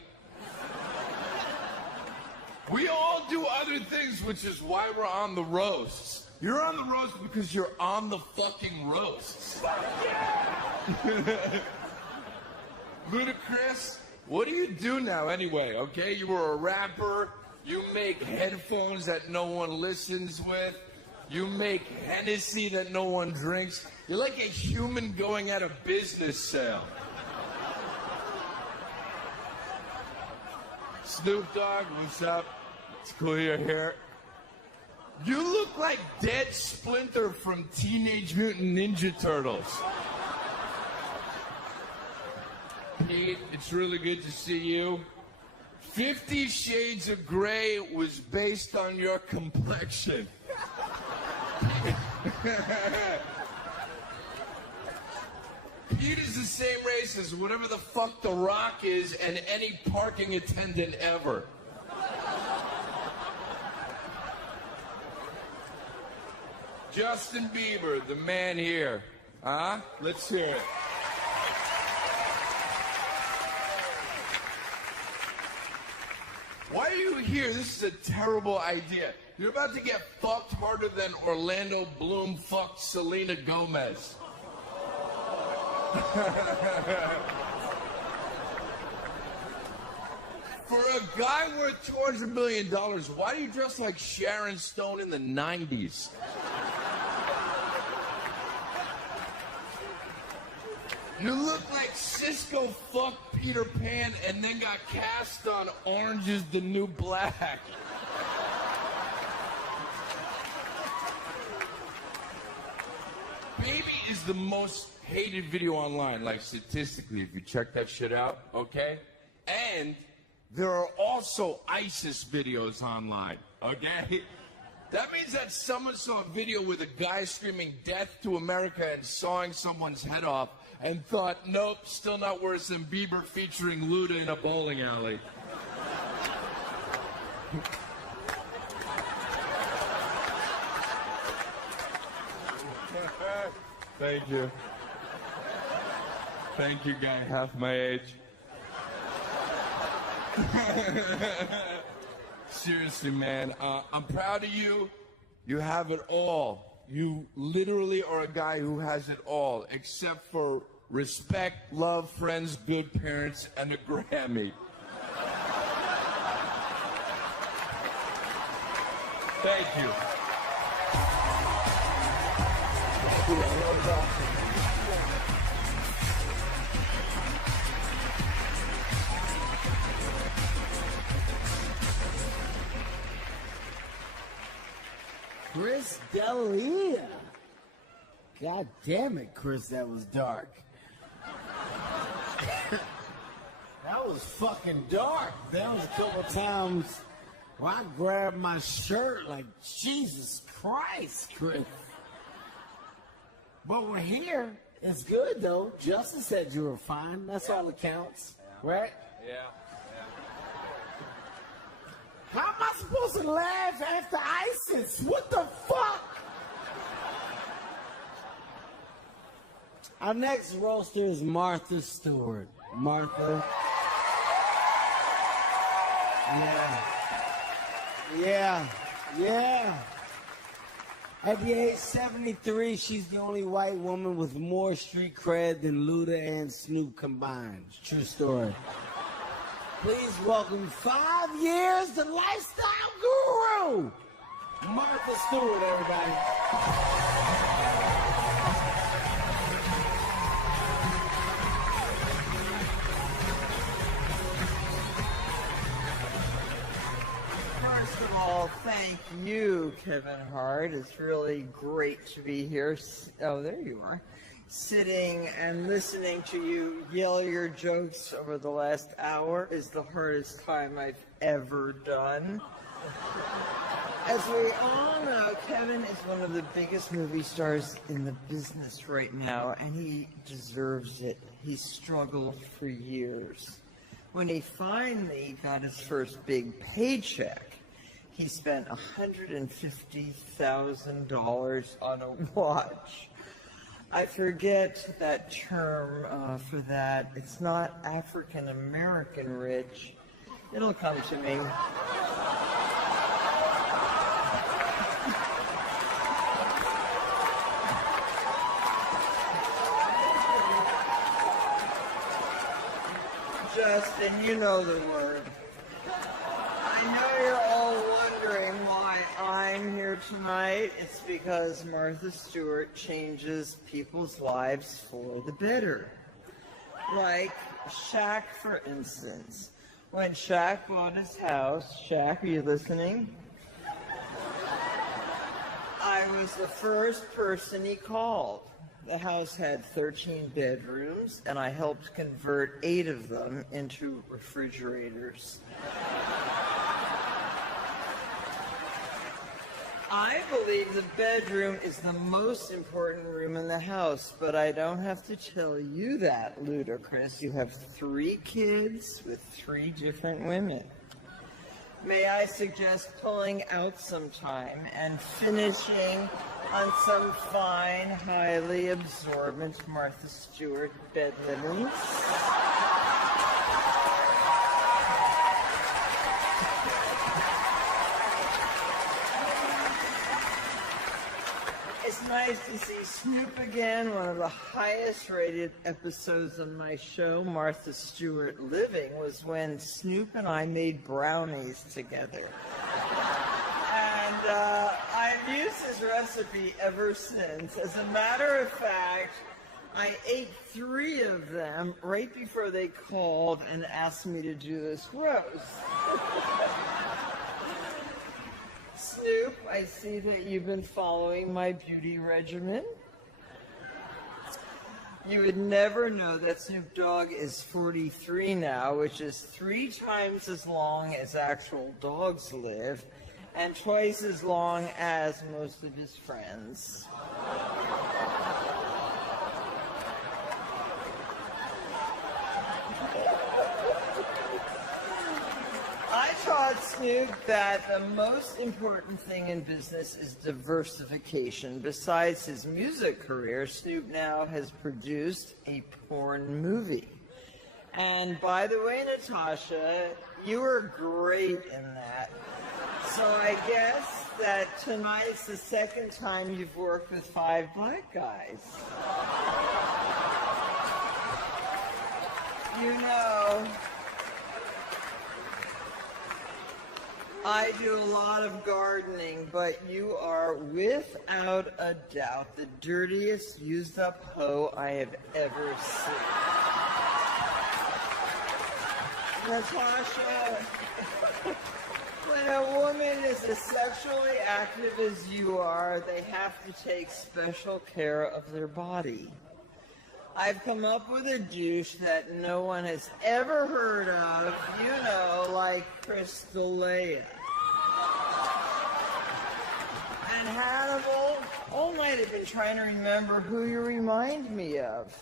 We all do other things, which is why we're on the roasts. You're on the roast because you're on the fucking roasts. Ludacris, what do you do now anyway, okay? You were a rapper. You make headphones that no one listens with. You make Hennessy that no one drinks. You're like a human going at a business sale. Snoop Dogg, what's up? It's cool you're here. You look like Dead Splinter from Teenage Mutant Ninja Turtles. Pete, it's really good to see you. 50 Shades of Grey was based on your complexion. Pete is the same race as whatever the fuck The Rock is and any parking attendant ever. Justin Bieber, the man here. Huh? Let's hear it. Why are you here? This is a terrible idea. You're about to get fucked harder than Orlando Bloom fucked Selena Gomez. For a guy worth $200 million, why do you dress like Sharon Stone in the 90s? You look like Cisco fucked Peter Pan and then got cast on Orange is the New Black. Baby is the most hated video online, like statistically, if you check that shit out, okay? And there are also ISIS videos online, okay? That means that someone saw a video with a guy screaming death to America and sawing someone's head off and thought, nope, still not worse than Bieber featuring Luda in a bowling alley. Thank you. Thank you, guy half my age. Seriously, man, I'm proud of you. You have it all. You literally are a guy who has it all, except for respect, love, friends, good parents, and a Grammy. Thank you. Chris D'Elia. God damn it, Chris, that was dark. That was fucking dark. There was a couple times where I grabbed my shirt like, Jesus Christ, Chris. But we're here. It's good, though. Justin said you were fine. That's all that counts, right? Yeah. How am I supposed to laugh after ISIS? What the fuck? Our next roaster is Martha Stewart. Martha. Yeah. At the age 73, she's the only white woman with more street cred than Luda and Snoop combined. True story. Please welcome 5 years the lifestyle guru, Martha Stewart, everybody. First of all, thank you, Kevin Hart. It's really great to be here. Oh, there you are. Sitting and listening to you yell your jokes over the last hour is the hardest time I've ever done. As we all know, Kevin is one of the biggest movie stars in the business right now, and he deserves it. He struggled for years. When he finally got his first big paycheck, he spent $150,000 on a watch. I forget that term for that. It's not African American rich. It'll come to me. Justin, you know the word. I know you're all wondering why I'm here tonight. It's because Martha Stewart changes people's lives for the better. Like Shaq, for instance. When Shaq bought his house, Shaq, are you listening? I was the first person he called. The house had 13 bedrooms, and I helped convert 8 of them into refrigerators. I believe the bedroom is the most important room in the house, but I don't have to tell you that, Ludacris. You have 3 kids with 3 different women. May I suggest pulling out some time and finishing on some fine, highly absorbent Martha Stewart bed linens? It's nice to see Snoop again. One of the highest rated episodes of my show, Martha Stewart Living, was when Snoop and I made brownies together. And I've used his recipe ever since. As a matter of fact, I ate 3 of them right before they called and asked me to do this roast. Snoop, I see that you've been following my beauty regimen. You would never know that Snoop Dogg is 43 now, which is 3 times as long as actual dogs live, and twice as long as most of his friends. I taught Snoop that the most important thing in business is diversification. Besides his music career, Snoop now has produced a porn movie. And by the way, Natasha, you were great in that. So I guess that tonight's the second time you've worked with 5 black guys. You know, I do a lot of gardening, but you are without a doubt the dirtiest used up hoe I have ever seen. Natasha, when a woman is as sexually active as you are, they have to take special care of their body. I've come up with a douche that no one has ever heard of, you know, like Crystalea. And Hannibal, all night I've been trying to remember who you remind me of.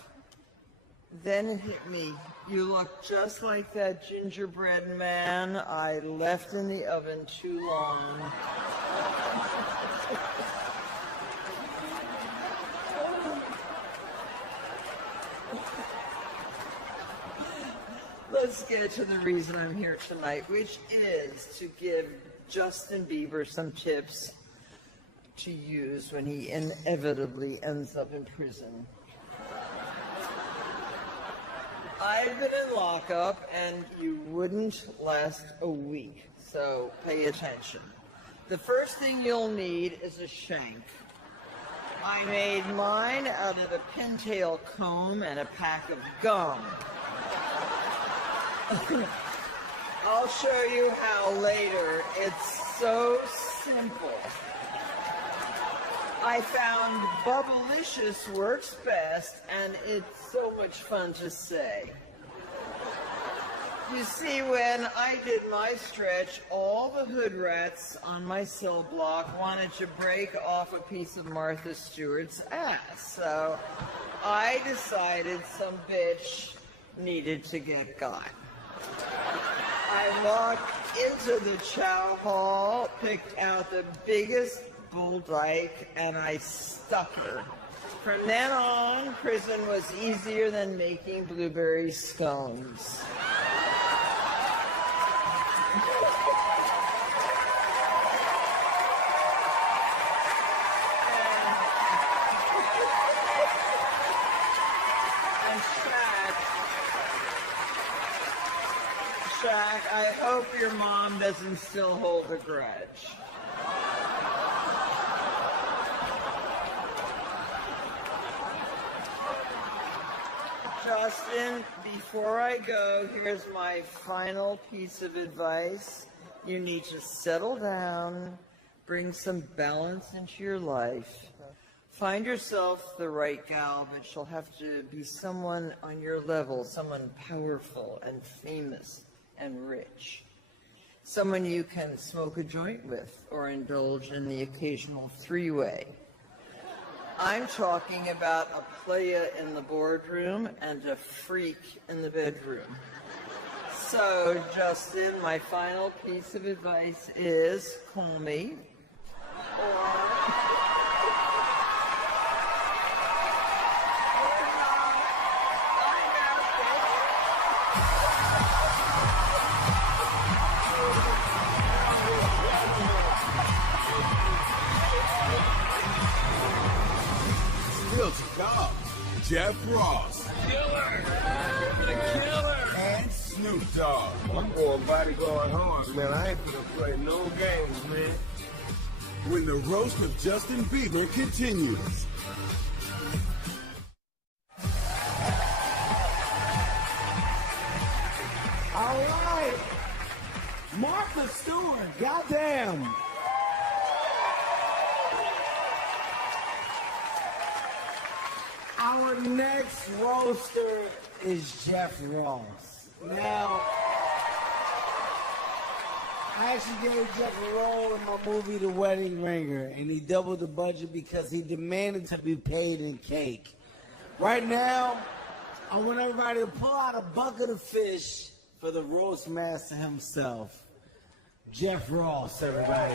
Then it hit me. You look just like that gingerbread man I left in the oven too long. Let's get to the reason I'm here tonight, which is to give Justin Bieber some tips to use when he inevitably ends up in prison. I've been in lockup, and you wouldn't last a week, so pay attention. The first thing you'll need is a shank. I made mine out of a pintail comb and a pack of gum. I'll show you how later. It's so simple. I found Bubblicious works best, and it's so much fun to say. You see, when I did my stretch, all the hood rats on my cell block wanted to break off a piece of Martha Stewart's ass. So I decided some bitch needed to get got. I walked into the chow hall, picked out the biggest bull dyke, and I stuck her. From then on, prison was easier than making blueberry scones. Shaq, I hope your mom doesn't still hold a grudge. Justin, before I go, here's my final piece of advice. You need to settle down, bring some balance into your life. Find yourself the right gal, but she'll have to be someone on your level, someone powerful and famous and rich. Someone you can smoke a joint with or indulge in the occasional three-way. I'm talking about a playa in the boardroom and a freak in the bedroom. So, Justin, my final piece of advice is call me. Still to come, Jeff Ross. Killer! The killer! And Snoop Dogg. My boy body going hard, man. I ain't gonna play no games, man. When the roast of Justin Bieber continues. All right. Martha Stewart, goddamn. Our next roaster is Jeff Ross. Now, I actually gave Jeff a role in my movie, The Wedding Ringer, and he doubled the budget because he demanded to be paid in cake. Right now, I want everybody to pull out a bucket of fish for the roast master himself, Jeff Ross, everybody.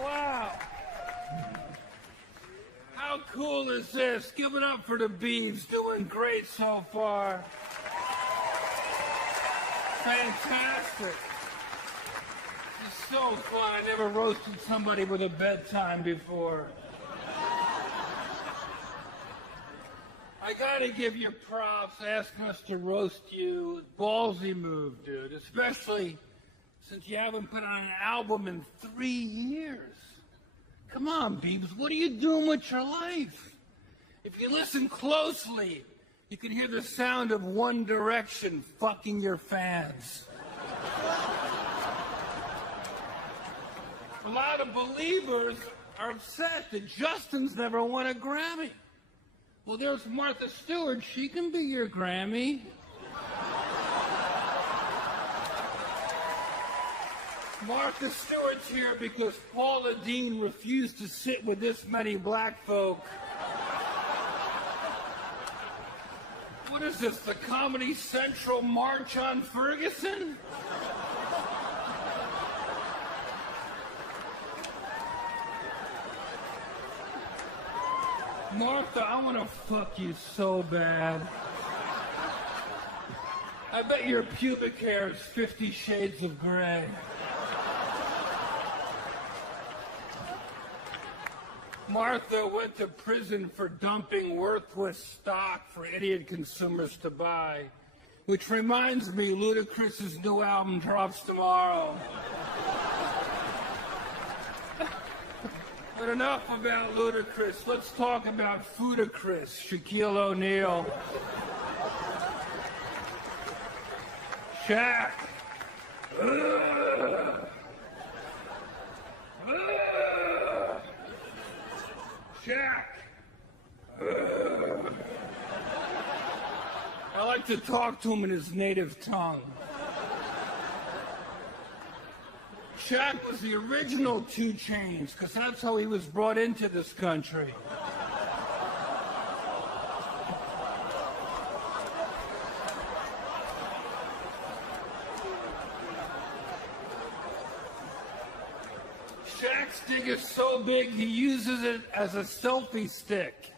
Wow. How cool is this? Give it up for the Biebs. Doing great so far. Fantastic. It's so fun. I never roasted somebody with a bedtime before. I gotta give you props asking us to roast you. Ballsy move, dude. Especially since you haven't put on an album in 3 years. Come on, Biebs, what are you doing with your life? If you listen closely, you can hear the sound of One Direction fucking your fans. A lot of believers are upset that Justin's never won a Grammy. Well, there's Martha Stewart. She can be your Grammy. Martha Stewart's here because Paula Deen refused to sit with this many black folk. What is this, the Comedy Central March on Ferguson? Martha, I want to fuck you so bad. I bet your pubic hair is 50 Shades of Grey. Martha went to prison for dumping worthless stock for idiot consumers to buy. Which reminds me, Ludacris's new album drops tomorrow. But enough about Ludacris. Let's talk about Foodacris, Shaquille O'Neal. Shaq. Shaq. I like to talk to him in his native tongue. Shaq was the original 2 Chainz, because that's how he was brought into this country. Shaq's dick is so big, he uses it as a selfie stick.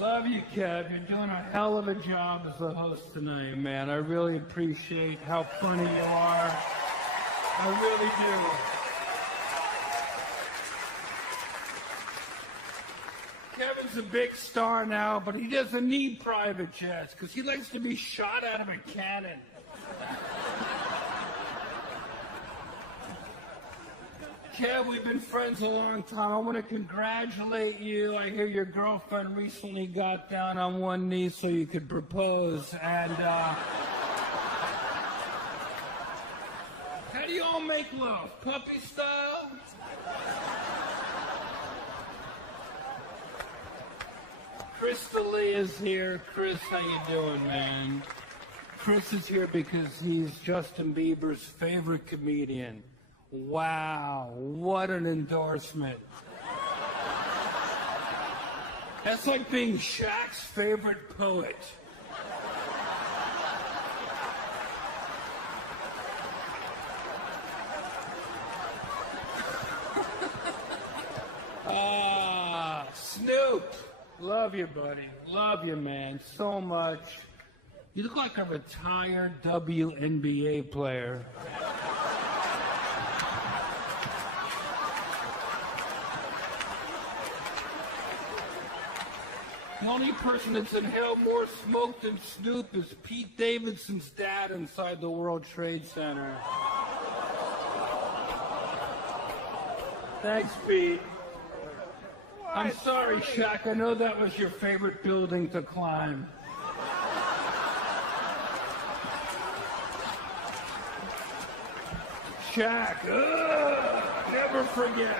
Love you, Kev. You're doing a hell of a job as the host tonight, man. I really appreciate how funny you are. I really do. Kevin's a big star now, but he doesn't need private jets because he likes to be shot out of a cannon. Kev, we've been friends a long time. I want to congratulate you. I hear your girlfriend recently got down on one knee so you could propose. And, how do you all make love? Puppy style? Chris D'Elia is here. Chris, how you doing, man? Chris is here because he's Justin Bieber's favorite comedian. Wow, what an endorsement. That's like being Shaq's favorite poet. Snoop. Love you, buddy. Love you, man, so much. You look like a retired WNBA player. The only person that's inhaled more smoke than Snoop is Pete Davidson's dad inside the World Trade Center. Thanks, Pete. I'm sorry, Shaq. I know that was your favorite building to climb. Shaq, never forget.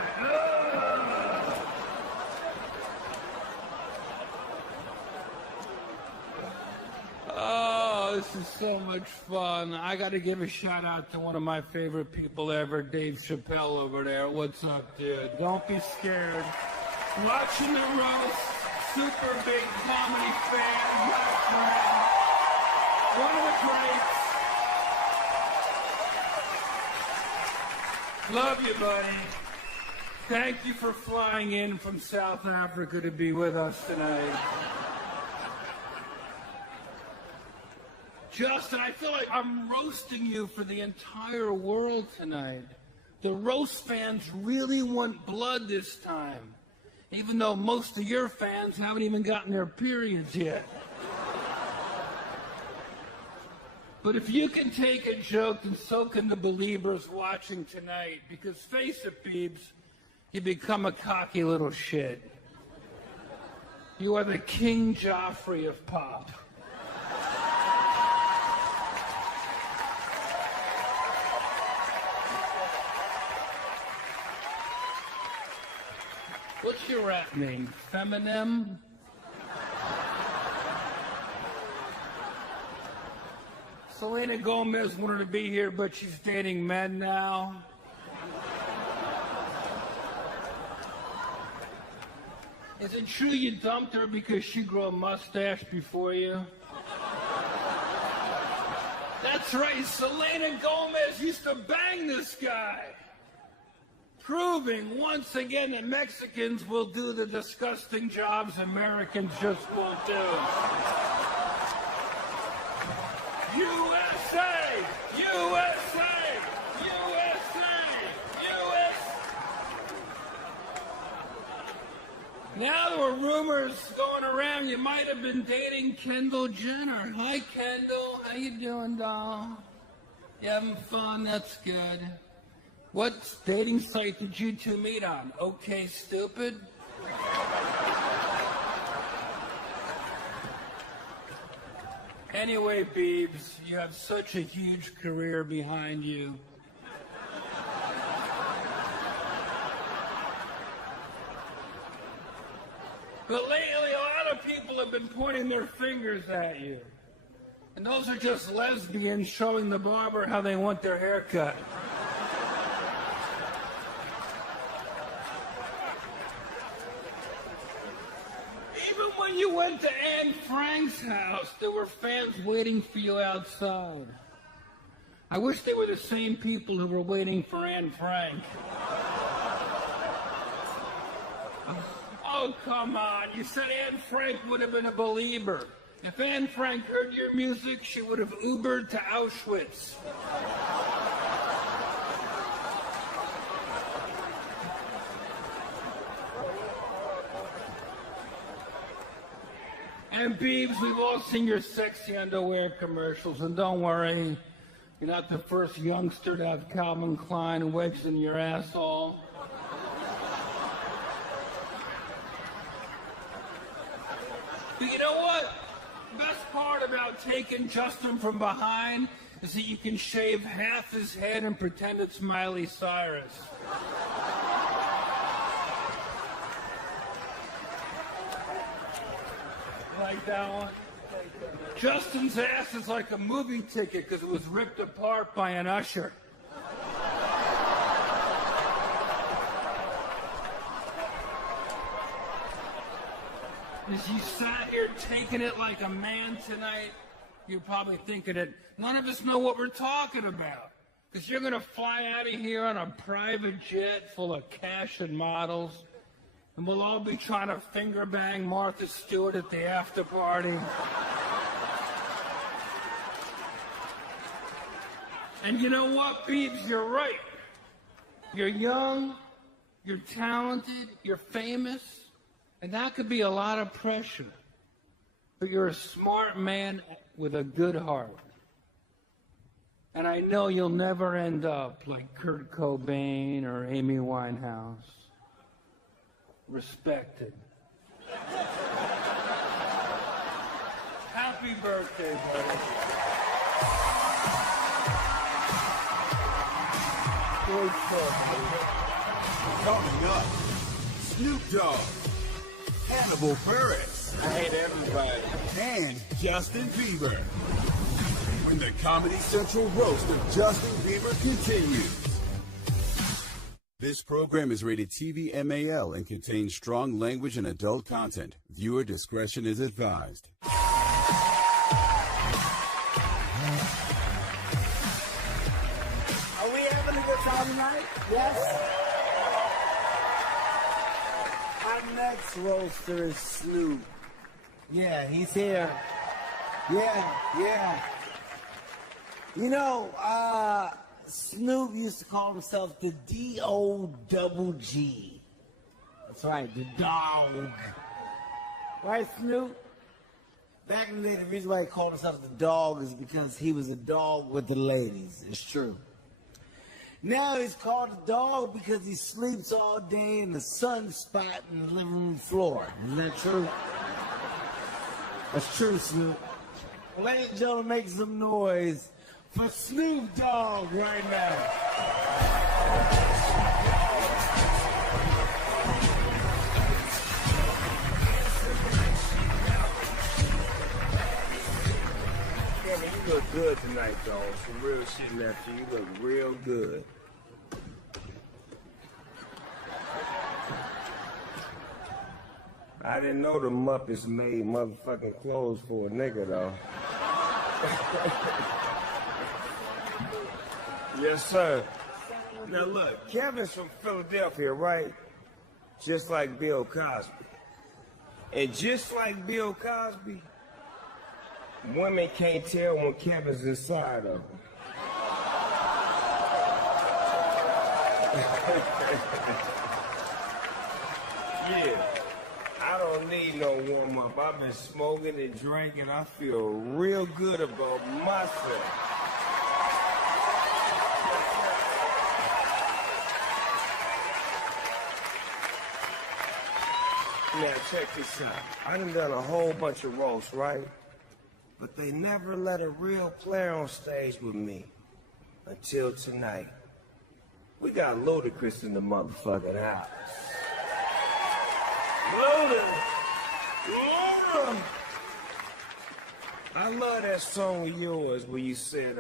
Oh, this is so much fun. I got to give a shout out to one of my favorite people ever, Dave Chappelle over there. What's up, dude? Don't be scared. Watching the roast, super big comedy fan, my friend. One of the greats. Love you, buddy. Thank you for flying in from South Africa to be with us tonight. Justin, I feel like I'm roasting you for the entire world tonight. The roast fans really want blood this time, even though most of your fans haven't even gotten their periods yet. But if you can take a joke, then so can the believers watching tonight, because face it, Biebs, you become a cocky little shit. You are the King Joffrey of pop. What's your rap name? Feminem? Selena Gomez wanted to be here, but she's dating men now. Is it true you dumped her because she grew a mustache before you? That's right, Selena Gomez used to bang this guy. Proving once again that Mexicans will do the disgusting jobs Americans just won't do. USA! USA! USA! US! Now there were rumors going around you might have been dating Kendall Jenner. Hi, Kendall. How you doing, doll? You having fun? That's good. What dating site did you two meet on? Okay, Stupid? Anyway, Biebs, you have such a huge career behind you. But lately, a lot of people have been pointing their fingers at you. And those are just lesbians showing the barber how they want their hair cut. When you went to Anne Frank's house, there were fans waiting for you outside. I wish they were the same people who were waiting for Anne Frank. Oh, come on. You said Anne Frank would have been a believer. If Anne Frank heard your music, she would have Ubered to Auschwitz. And Biebs, we've all seen your sexy underwear commercials, and don't worry, you're not the first youngster to have Calvin Klein wedged in your asshole. But you know what? The best part about taking Justin from behind is that you can shave half his head and pretend it's Miley Cyrus. Like that one? Justin's ass is like a movie ticket because it was ripped apart by an usher. As you sat here taking it like a man tonight, you're probably thinking that none of us know what we're talking about. Because you're going to fly out of here on a private jet full of cash and models. And we'll all be trying to finger bang Martha Stewart at the after party. And you know what, Biebs? You're right. You're young, you're talented, you're famous, and that could be a lot of pressure. But you're a smart man with a good heart. And I know you'll never end up like Kurt Cobain or Amy Winehouse. respected. Happy birthday, buddy. Coming up, Snoop Dogg, Hannibal Buress, I hate everybody. and Justin Bieber. When the Comedy Central roast of Justin Bieber continues. This program is rated TV MAL and contains strong language and adult content. Viewer discretion is advised. Are we having a good time tonight? Yes? Our next roaster is Snoop. Yeah, he's here. Yeah. You know, Snoop used to call himself the D-O-double-G. That's right, the dog. Right, Snoop? Back in the day, the reason why he called himself the dog is because he was a dog with the ladies. It's true. Now he's called a dog because he sleeps all day in the sun spot in the living room floor. Isn't that true? That's true, Snoop. Well, ladies and gentlemen, make some noise for Snoop Dogg right now. Kevin, you look good tonight, dog. Some real shit left you. You look real good. I didn't know the Muppets made motherfucking clothes for a nigga, though. Yes, sir. Now, look, Kevin's from Philadelphia, right? Just like Bill Cosby. And just like Bill Cosby, women can't tell when Kevin's inside of them. Yeah, I don't need no warm-up. I've been smoking and drinking. I feel real good about myself. Now, check this out. I done a whole bunch of roasts, right? But they never let a real player on stage with me until tonight. We got Ludacris in the motherfucking house. Luda! I love that song of yours where you said,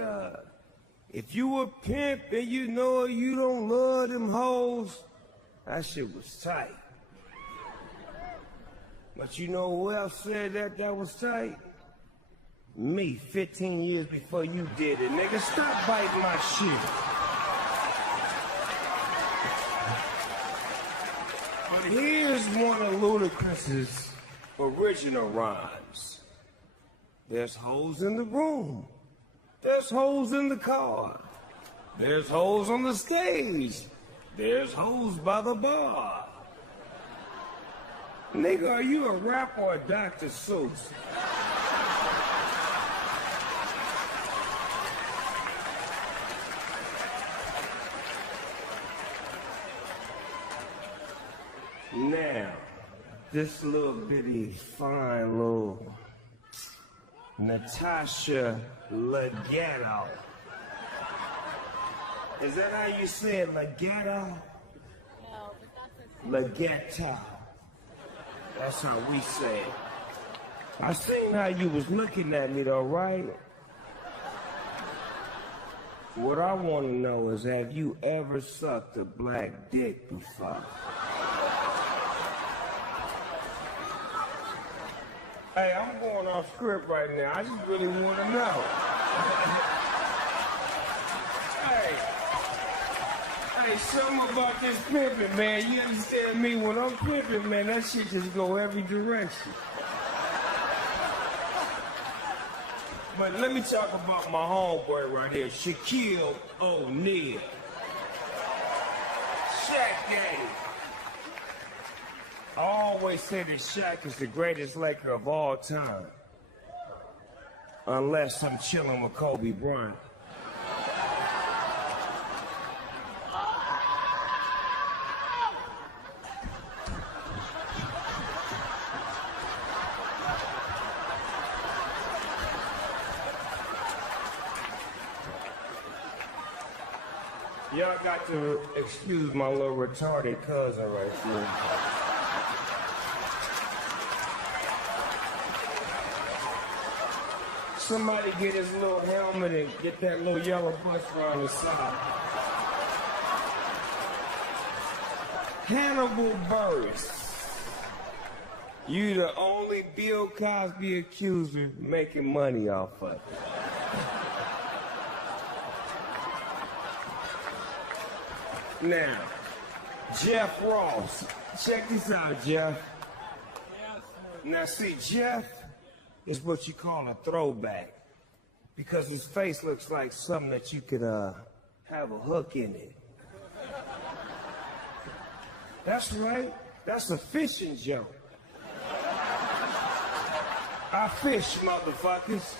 if you a pimp and you know you don't love them hoes, that shit was tight. But you know who else said that was tight? Me, 15 years before you did it. Nigga, stop biting my shit. But here's one of Ludacris's original rhymes. There's hoes in the room. There's hoes in the car. There's hoes on the stage. There's hoes by the bar. Nigga, are you a rapper or Dr. Seuss? Now, this little bitty, fine little Natasha Legato. Is that how you say it, Legato? No, Legato. That's how we say it. I seen how you was looking at me though, right? What I want to know is, have you ever sucked a black dick before? Hey, I'm going off script right now. I just really want to know. Hey, something about this pimping, man. You understand me? When I'm pimping, man, that shit just go every direction. But let me talk about my homeboy right here, Shaquille O'Neal. Shaq Daddy. I always say that Shaq is the greatest Laker of all time. Unless I'm chilling with Kobe Bryant. Y'all got to excuse my little retarded cousin right here. Somebody get his little helmet and get that little yellow bus around the side. Hannibal Buress. You the only Bill Cosby accuser making money off of it. Now, Jeff Ross. Check this out, Jeff. Now see, Jeff is what you call a throwback because his face looks like something that you could have a hook in it. That's right. That's a fishing joke. I fish, motherfuckers.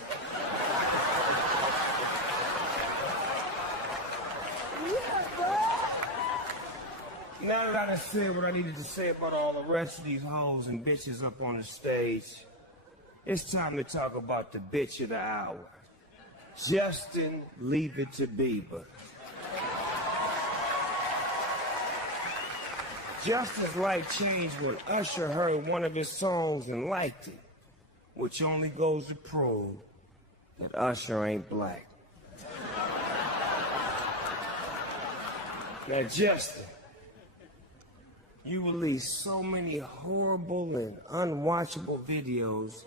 Now that I done said what I needed to say about all the rest of these hoes and bitches up on the stage, it's time to talk about the bitch of the hour. Justin Leave It to Bieber. Justin's life changed when Usher heard one of his songs and liked it, which only goes to prove that Usher ain't black. Now, Justin, you release so many horrible and unwatchable videos,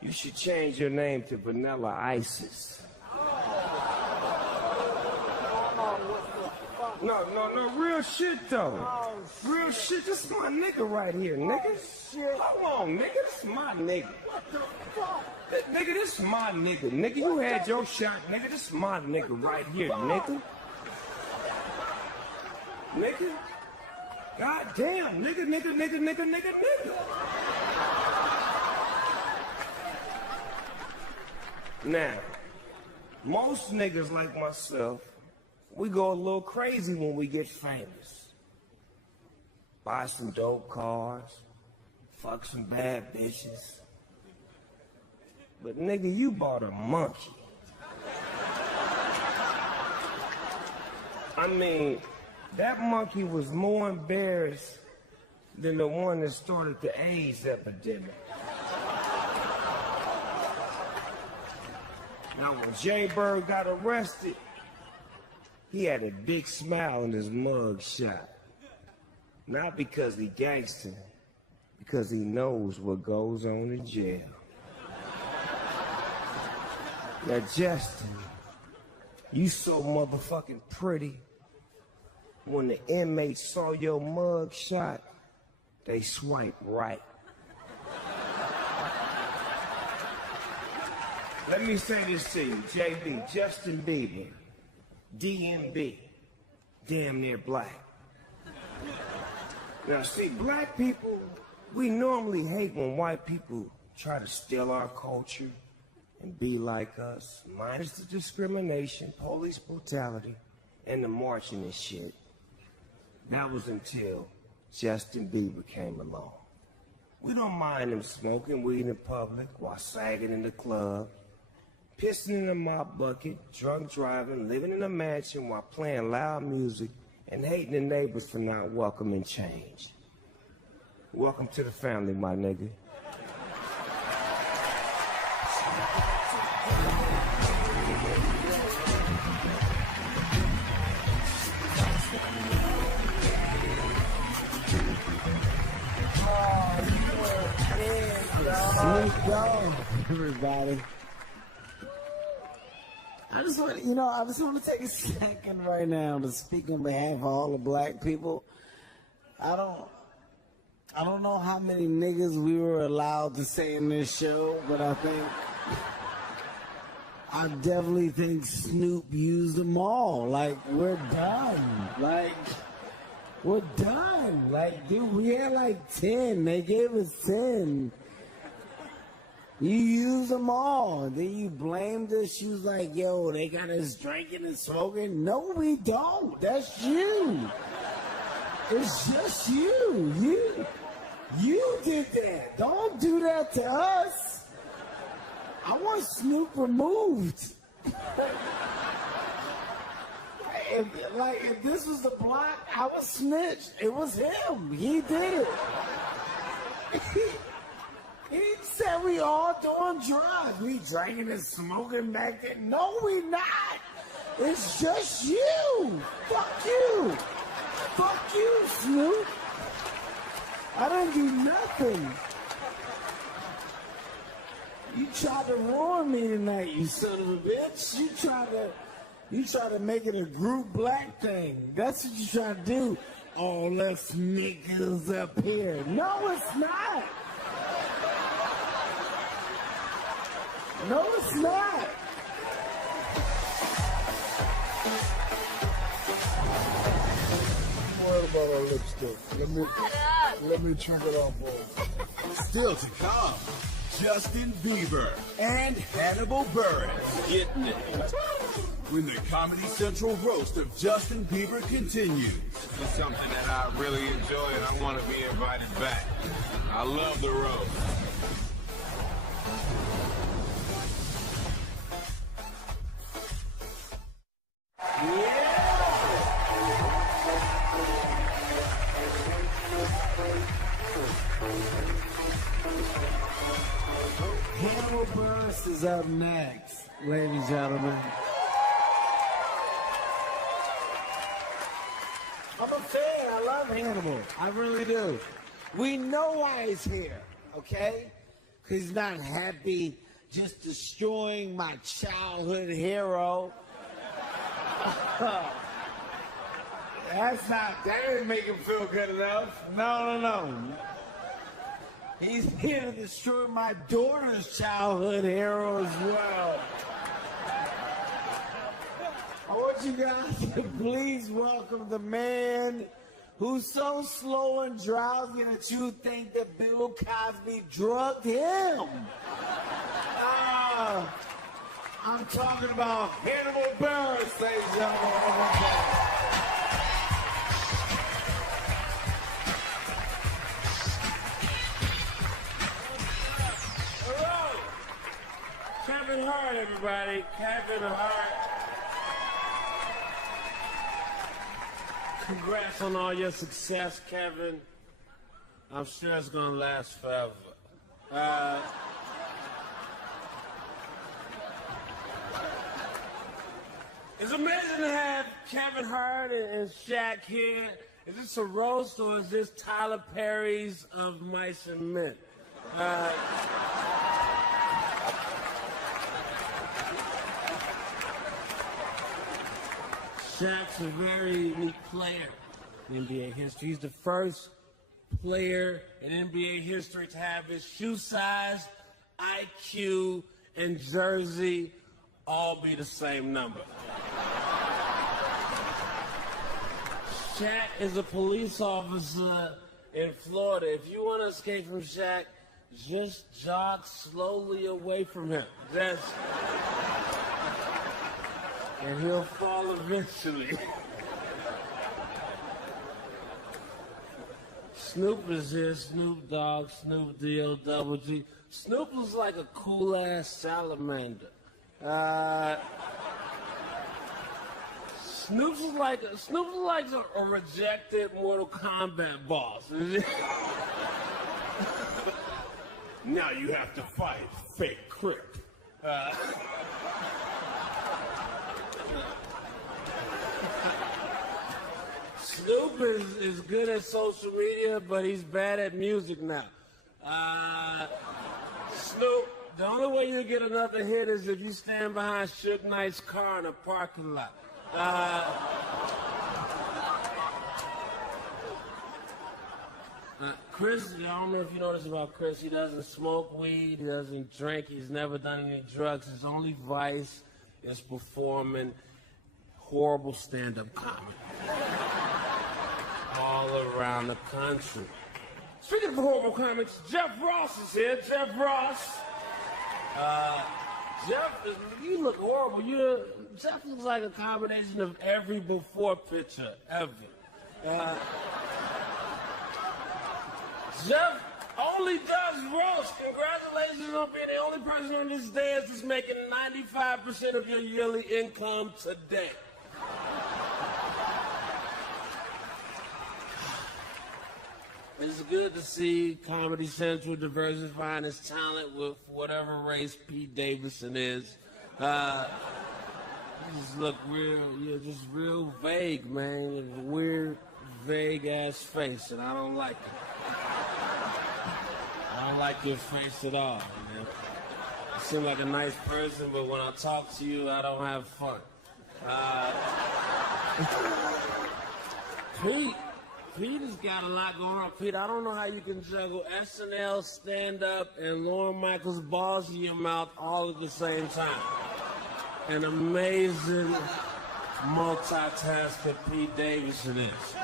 you should change your name to Vanilla Isis. No, real shit though. Real shit, this is my nigga right here, nigga. Hold on, nigga, this is my nigga. What the fuck? Nigga, this is my nigga. Nigga, you had your shot, nigga, this is my nigga right here, nigga. Nigga. God damn, nigga. Now, most niggas like myself, we go a little crazy when we get famous. Buy some dope cars, fuck some bad bitches. But nigga, you bought a monkey. I mean, that monkey was more embarrassed than the one that started the AIDS epidemic. Now, when Jay Bird got arrested, he had a big smile in his mug shot. Not because he gangster, because he knows what goes on in jail. Now, Justin, you so motherfucking pretty. When the inmates saw your mug shot, they swiped right. Let me say this to you, JB, Justin Bieber, DMB, damn near black. Now see, black people, we normally hate when white people try to steal our culture and be like us, minus the discrimination, police brutality, and the marching and shit. That was until Justin Bieber came along. We don't mind him smoking weed in public while sagging in the club, pissing in a mop bucket, drunk driving, living in a mansion while playing loud music and hating the neighbors for not welcoming change. Welcome to the family, my nigga. Let's go, everybody. I just want to take a second right now to speak on behalf of all the black people. I don't know how many niggas we were allowed to say in this show, but I definitely think Snoop used them all. Like, we're done. We're done. Like, dude, we had like 10. They gave us 10. You use them all. Then you blamed us. She was like, yo, they got us drinking and smoking. No, we don't. That's you. It's just you. You did that. Don't do that to us. I want Snoop removed. if this was the block, I was snitched. It was him. He did it. He said we all doing drugs. We drinking and smoking back there. No, we not. It's just you. Fuck you. Fuck you, Snoop. I didn't do nothing. You tried to ruin me tonight, you son of a bitch. You tried to make it a group black thing. That's what you tried to do. All us niggas up here. No, it's not. No, it's not. What about our lipstick? Let me check it out, boy. Still to come, Justin Biieber and Hannibal Buress. Getting it. When the Comedy Central roast of Justin Biieber continues. It's something that I really enjoy and I want to be invited back. I love the roast. Hannibal Buress is up next, ladies and gentlemen. I'm a fan. I love Hannibal. I really do. We know why he's here, okay? Because he's not happy just destroying my childhood hero. That didn't make him feel good enough. No. He's here to destroy my daughter's childhood hero as well. I want you guys to please welcome the man who's so slow and drowsy that you think that Bill Cosby drugged him. I'm talking about Hannibal Buress, ladies and gentlemen. Kevin Hart, everybody. Kevin Hart. Congrats on all your success, Kevin. I'm sure it's going to last forever. It's amazing to have Kevin Hart and Shaq here. Is this a roast or is this Tyler Perry's Of Mice and Men? Shaq's a very unique player in NBA history. He's the first player in NBA history to have his shoe size, IQ, and jersey all be the same number. Shaq is a police officer in Florida. If you want to escape from Shaq, just jog slowly away from him. And he'll fall eventually. Snoop is here, Snoop Dogg, Snoop D-O-double-G. Snoop looks like a cool-ass salamander. Snoop is like a rejected Mortal Kombat boss. Now you have to fight fake Crip. Snoop is good at social media, but he's bad at music now. Snoop, the only way you get another hit is if you stand behind Suge Knight's car in a parking lot. Chris, I don't know if you know this about Chris. He doesn't smoke weed. He doesn't drink. He's never done any drugs. His only vice is performing horrible stand-up comedy all around the country. Speaking of horrible comics, Jeff Ross is here. Jeff Ross. You look horrible. Jeff looks like a combination of every before picture ever. Jeff only does roast. Congratulations on being the only person on this dance that's making 95% of your yearly income today. It's good to see Comedy Central diversifying its talent with whatever race Pete Davidson is. You just look you're just real vague, man. With a weird, vague-ass face, and I don't like it. I don't like your face at all, man. You seem like a nice person, but when I talk to you, I don't have fun. Pete has got a lot going on. Pete, I don't know how you can juggle SNL, stand-up, and Lorne Michaels' balls in your mouth all at the same time. An amazing multitasker Pete Davidson is.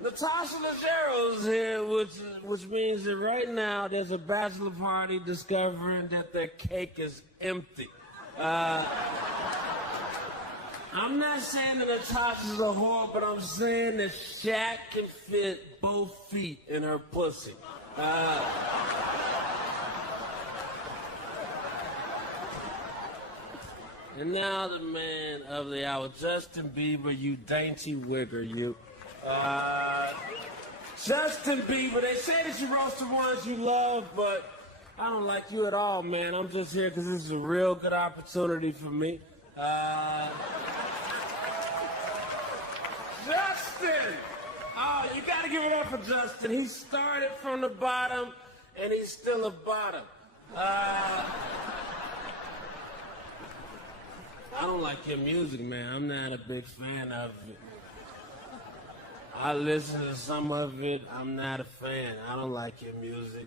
Natasha Leggero's here, which means that right now there's a bachelor party discovering that their cake is empty. I'm not saying that Natasha's a whore, but I'm saying that Shaq can fit both feet in her pussy. And now the man of the hour, Justin Biieber, you dainty wigger, you. Justin Biieber, they say that you roast the ones you love, but I don't like you at all, man. I'm just here because this is a real good opportunity for me. Justin! Oh, you gotta give it up for Justin. He started from the bottom, and he's still a bottom. I don't like your music, man. I'm not a big fan of it. I listen to some of it. I'm not a fan. I don't like your music.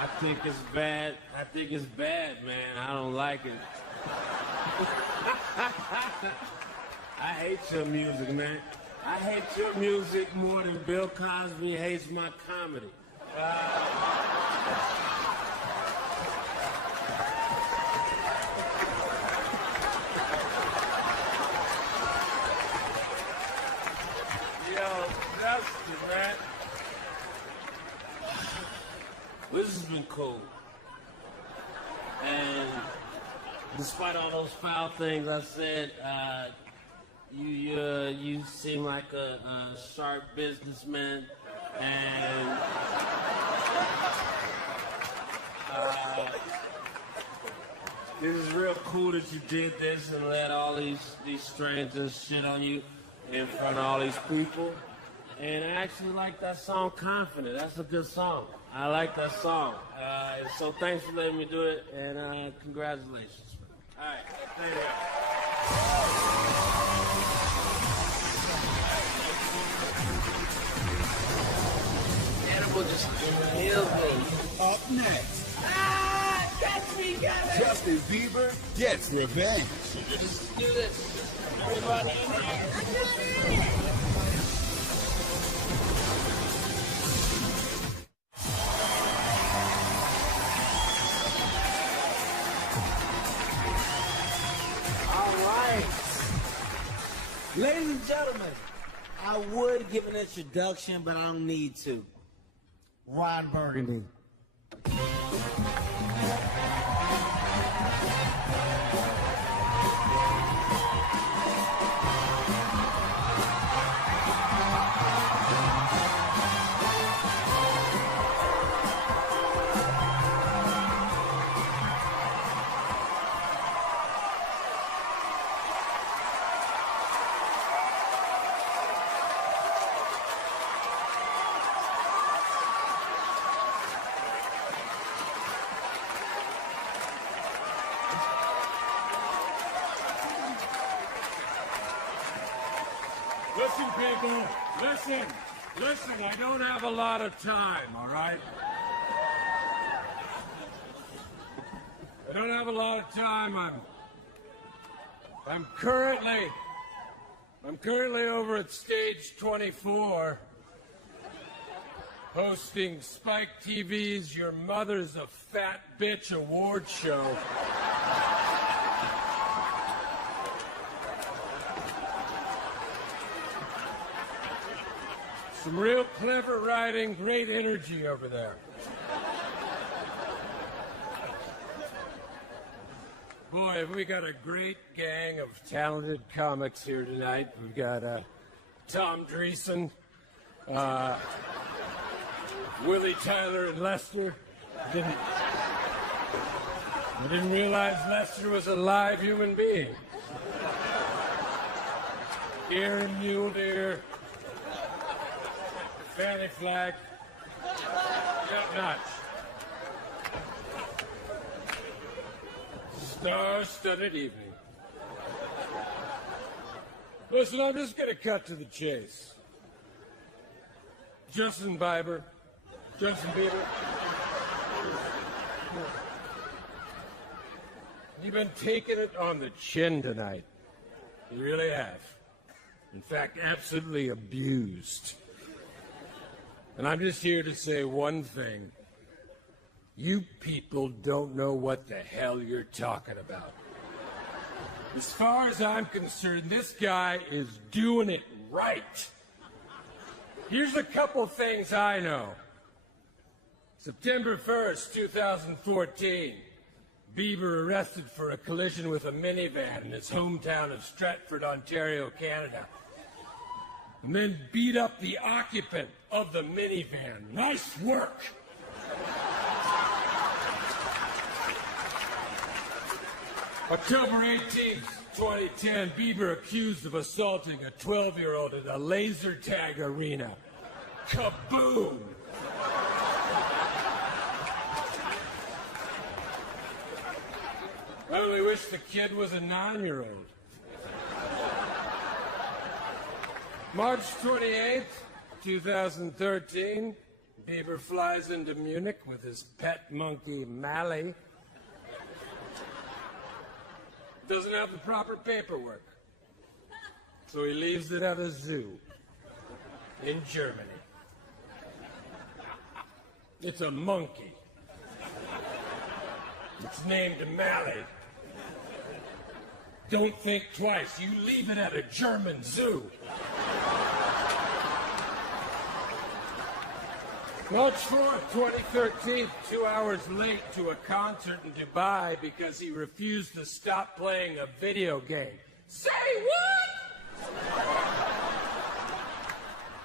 I think it's bad. I think it's bad, man. I don't like it. I hate your music, man. I hate your music more than Bill Cosby hates my comedy. Justin, man. This has been cool. And despite all those foul things I said, you seem like a sharp businessman, and this is real cool that you did this and let all these strangers shit on you in front of all these people. And I actually like that song, Confident. That's a good song. I like that song. So thanks for letting me do it, and congratulations. All right, thank you. Animal just Up next. Catch me, Kevin! Justin Biieber gets revenge. Just do this. Everybody in here. Ladies and gentlemen, I would give an introduction, but I don't need to. Ron Burgundy. Listen, people, listen, I don't have a lot of time, all right? I don't have a lot of time. I'm currently over at Stage 24 hosting Spike TV's Your Mother's a Fat Bitch award show. Some real clever writing, great energy over there. Boy, have we got a great gang of talented comics here tonight. We've got Tom Dreesen, Willie Tyler and Lester. I didn't realize Lester was a live human being. Aaron Mule Deer, Fanny Flagg, Top Notch. Star-studded evening. Listen, I'm just gonna cut to the chase. Justin Biieber, you've been taking it on the chin tonight. You really have. In fact, absolutely abused. And I'm just here to say one thing. You people don't know what the hell you're talking about. As far as I'm concerned, this guy is doing it right. Here's a couple things I know. September 1st, 2014, Biieber arrested for a collision with a minivan in his hometown of Stratford, Ontario, Canada. And then beat up the occupant of the minivan. Nice work. October 18th, 2010, Biieber accused of assaulting a 12-year-old at a laser tag arena. Kaboom! I only wish the kid was a 9-year-old. March 28th, 2013, Biieber flies into Munich with his pet monkey, Mally. Doesn't have the proper paperwork, so he leaves it at a zoo in Germany. It's a monkey. It's named Mally. Don't think twice. You leave it at a German zoo. March 4th, 2013, 2 hours late to a concert in Dubai because he refused to stop playing a video game. Say what?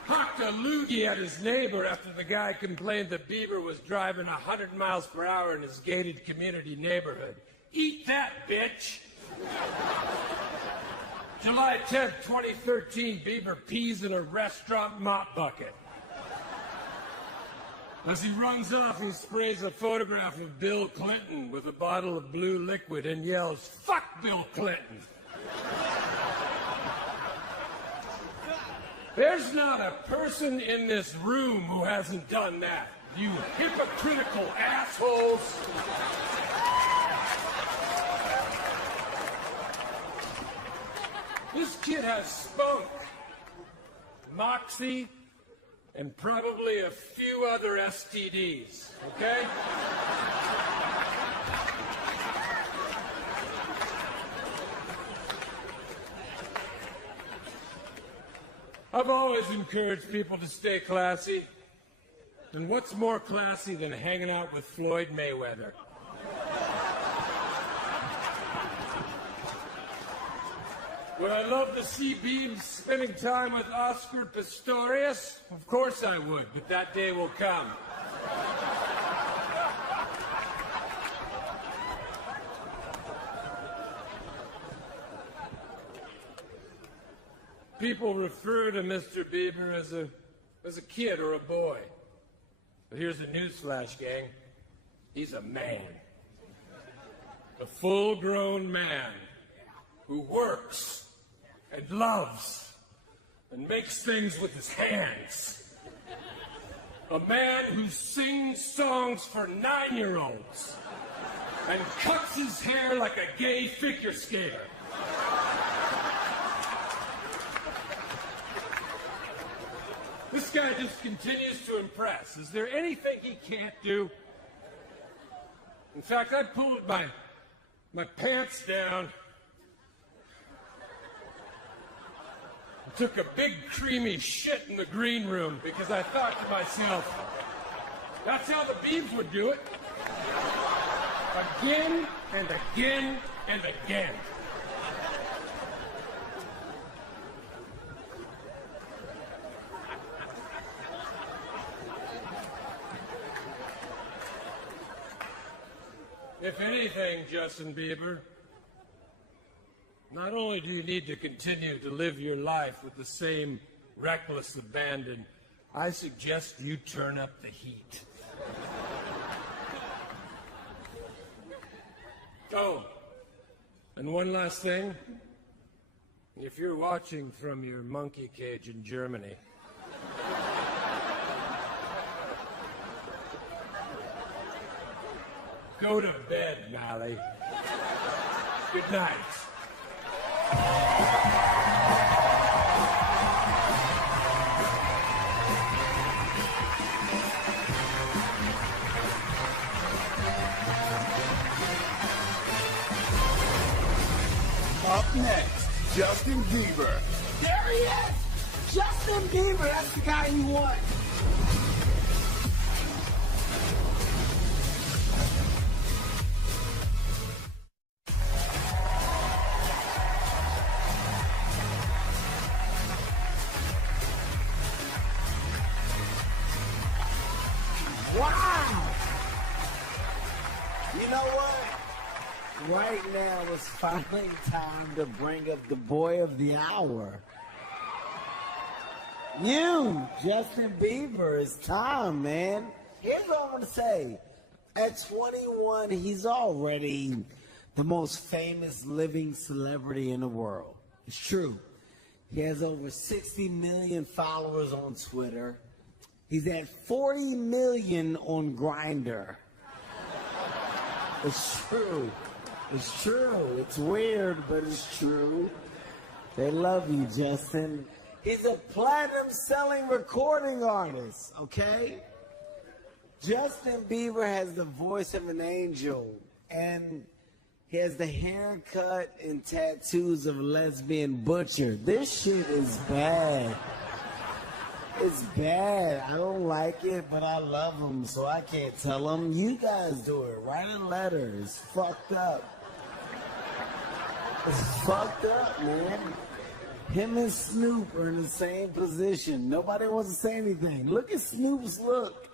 Hocked a loogie at his neighbor after the guy complained that Biieber was driving 100 miles per hour in his gated community neighborhood. Eat that, bitch! July 10th, 2013, Biieber pees in a restaurant mop bucket. As he runs off, he sprays a photograph of Bill Clinton with a bottle of blue liquid and yells, "Fuck Bill Clinton!" There's not a person in this room who hasn't done that, you hypocritical assholes. This kid has spunk, moxie, and probably a few other STDs, okay? I've always encouraged people to stay classy. And what's more classy than hanging out with Floyd Mayweather? Would I love to see Biebs spending time with Oscar Pistorius? Of course I would, but that day will come. People refer to Mr. Biieber as a kid or a boy. But here's the newsflash, gang. He's a man. A full-grown man who works and loves and makes things with his hands. A man who sings songs for 9-year-olds and cuts his hair like a gay figure skater. This guy just continues to impress. Is there anything he can't do? In fact, I pulled my pants down. I took a big creamy shit in the green room because I thought to myself, that's how the Biebs would do it. Again and again and again. If anything, Justin Bieber, not only do you need to continue to live your life with the same reckless abandon, I suggest you turn up the heat. Oh, and one last thing. If you're watching from your monkey cage in Germany, go to bed, Mally. Good night. Up next, Justin Biieber. There he is! Justin Biieber, that's the guy you want. Wow! You know what? Right now it's finally time to bring up the boy of the hour. You, Justin Biieber, it's time, man. Here's what I want to say. At 21, he's already the most famous living celebrity in the world. It's true. He has over 60 million followers on Twitter. He's at 40 million on Grindr. It's true. It's true. It's weird, but it's true. They love you, Justin. He's a platinum-selling recording artist, okay? Justin Bieber has the voice of an angel, and he has the haircut and tattoos of a lesbian butcher. This shit is bad. It's bad. I don't like it, but I love him, so I can't tell him. You guys do it. Write a letter. It's fucked up. It's fucked up, man. Him and Snoop are in the same position. Nobody wants to say anything. Look at Snoop's look.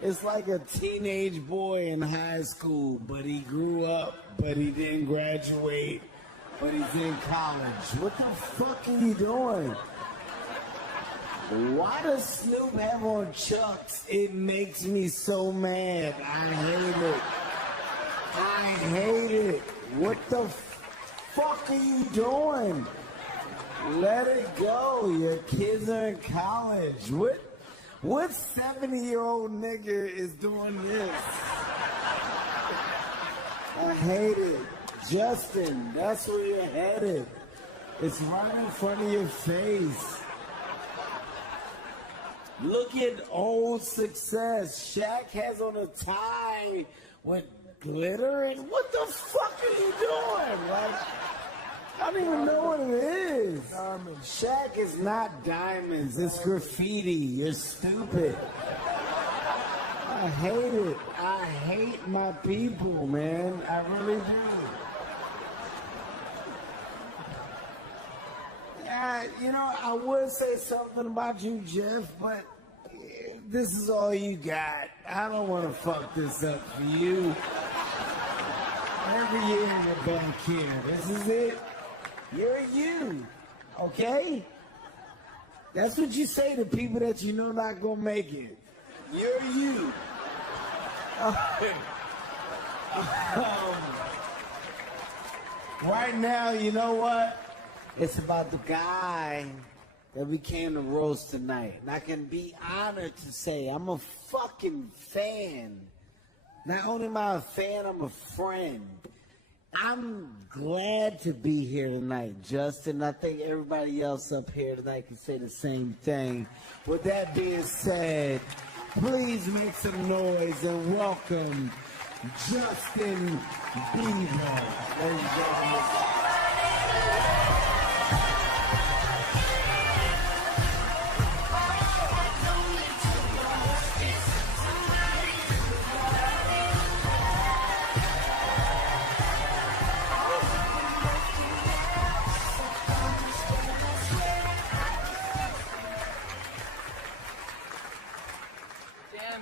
It's like a teenage boy in high school, but he grew up, but he didn't graduate, but he's in college. What the fuck are you doing? Why does Snoop have on Chucks? It makes me so mad. I hate it. I hate it. What the fuck are you doing? Let it go. Your kids are in college. What 70-year-old nigga is doing this? I hate it. Justin, that's where you're headed. It's right in front of your face. Look at old success. Shaq has on a tie with glitter and what the fuck are you doing? Like, I don't even know what it is. Shaq is not diamonds. It's graffiti. You're stupid. I hate it. I hate my people, man. I really do. You know, I would say something about you, Jeff, but this is all you got. I don't want to fuck this up for you. Every year you're back here. This is it. You're you, okay? That's what you say to people that you know not gonna make it. You're you. Right now, you know what? It's about the guy that we came to roast tonight. And I can be honored to say I'm a fucking fan. Not only am I a fan, I'm a friend. I'm glad to be here tonight, Justin. I think everybody else up here tonight can say the same thing. With that being said, please make some noise and welcome Justin Biieber. Ladies and gentlemen.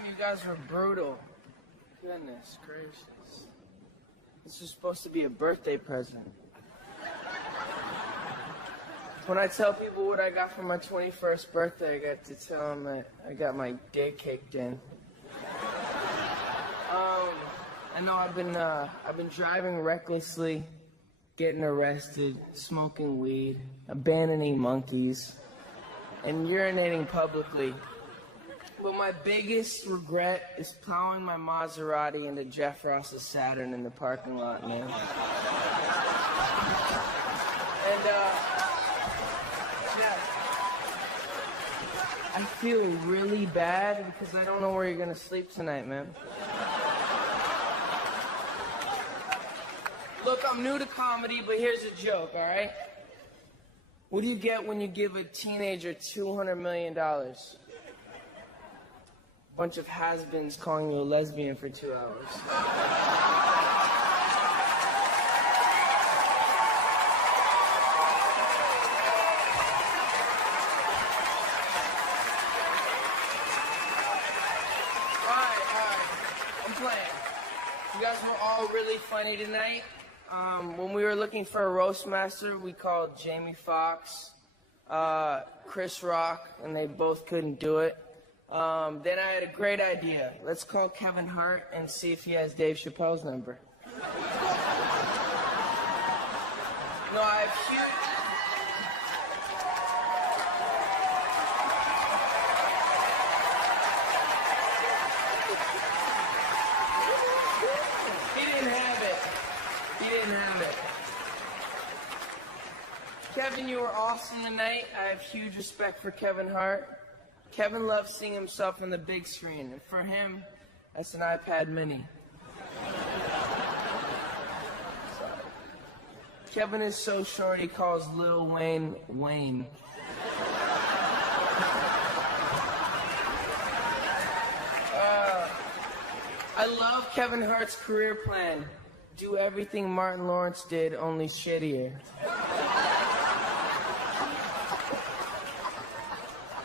You guys were brutal. Goodness gracious. This was supposed to be a birthday present. When I tell people what I got for my 21st birthday, I got to tell them that I got my dick kicked in. I know I've been driving recklessly, getting arrested, smoking weed, abandoning monkeys, and urinating publicly. But my biggest regret is plowing my Maserati into Jeff Ross's Saturn in the parking lot, man. And, Jeff, I feel really bad because I don't know where you're gonna sleep tonight, man. Look, I'm new to comedy, but here's a joke, all right? What do you get when you give a teenager $200 million? Bunch of has-beens calling you a lesbian for 2 hours. Alright. I'm playing. You guys were all really funny tonight. When we were looking for a roast master, we called Jamie Foxx, Chris Rock, and they both couldn't do it. Then I had a great idea. Let's call Kevin Hart and see if he has Dave Chappelle's number. No, I have huge... He didn't have it. Kevin, you were awesome tonight. I have huge respect for Kevin Hart. Kevin loves seeing himself on the big screen, and for him, that's an iPad mini. Kevin is so short he calls Lil Wayne, Wayne. I love Kevin Hart's career plan. Do everything Martin Lawrence did, only shittier.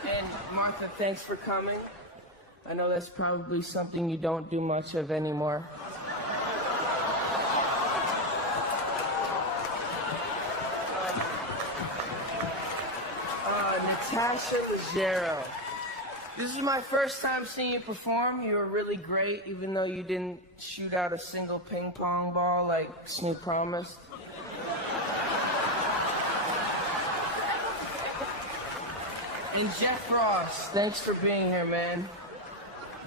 And Martha, thanks for coming. I know that's probably something you don't do much of anymore. Natasha Leggero. This is my first time seeing you perform. You were really great, even though you didn't shoot out a single ping pong ball like Snoop promised. And Jeff Ross, thanks for being here, man.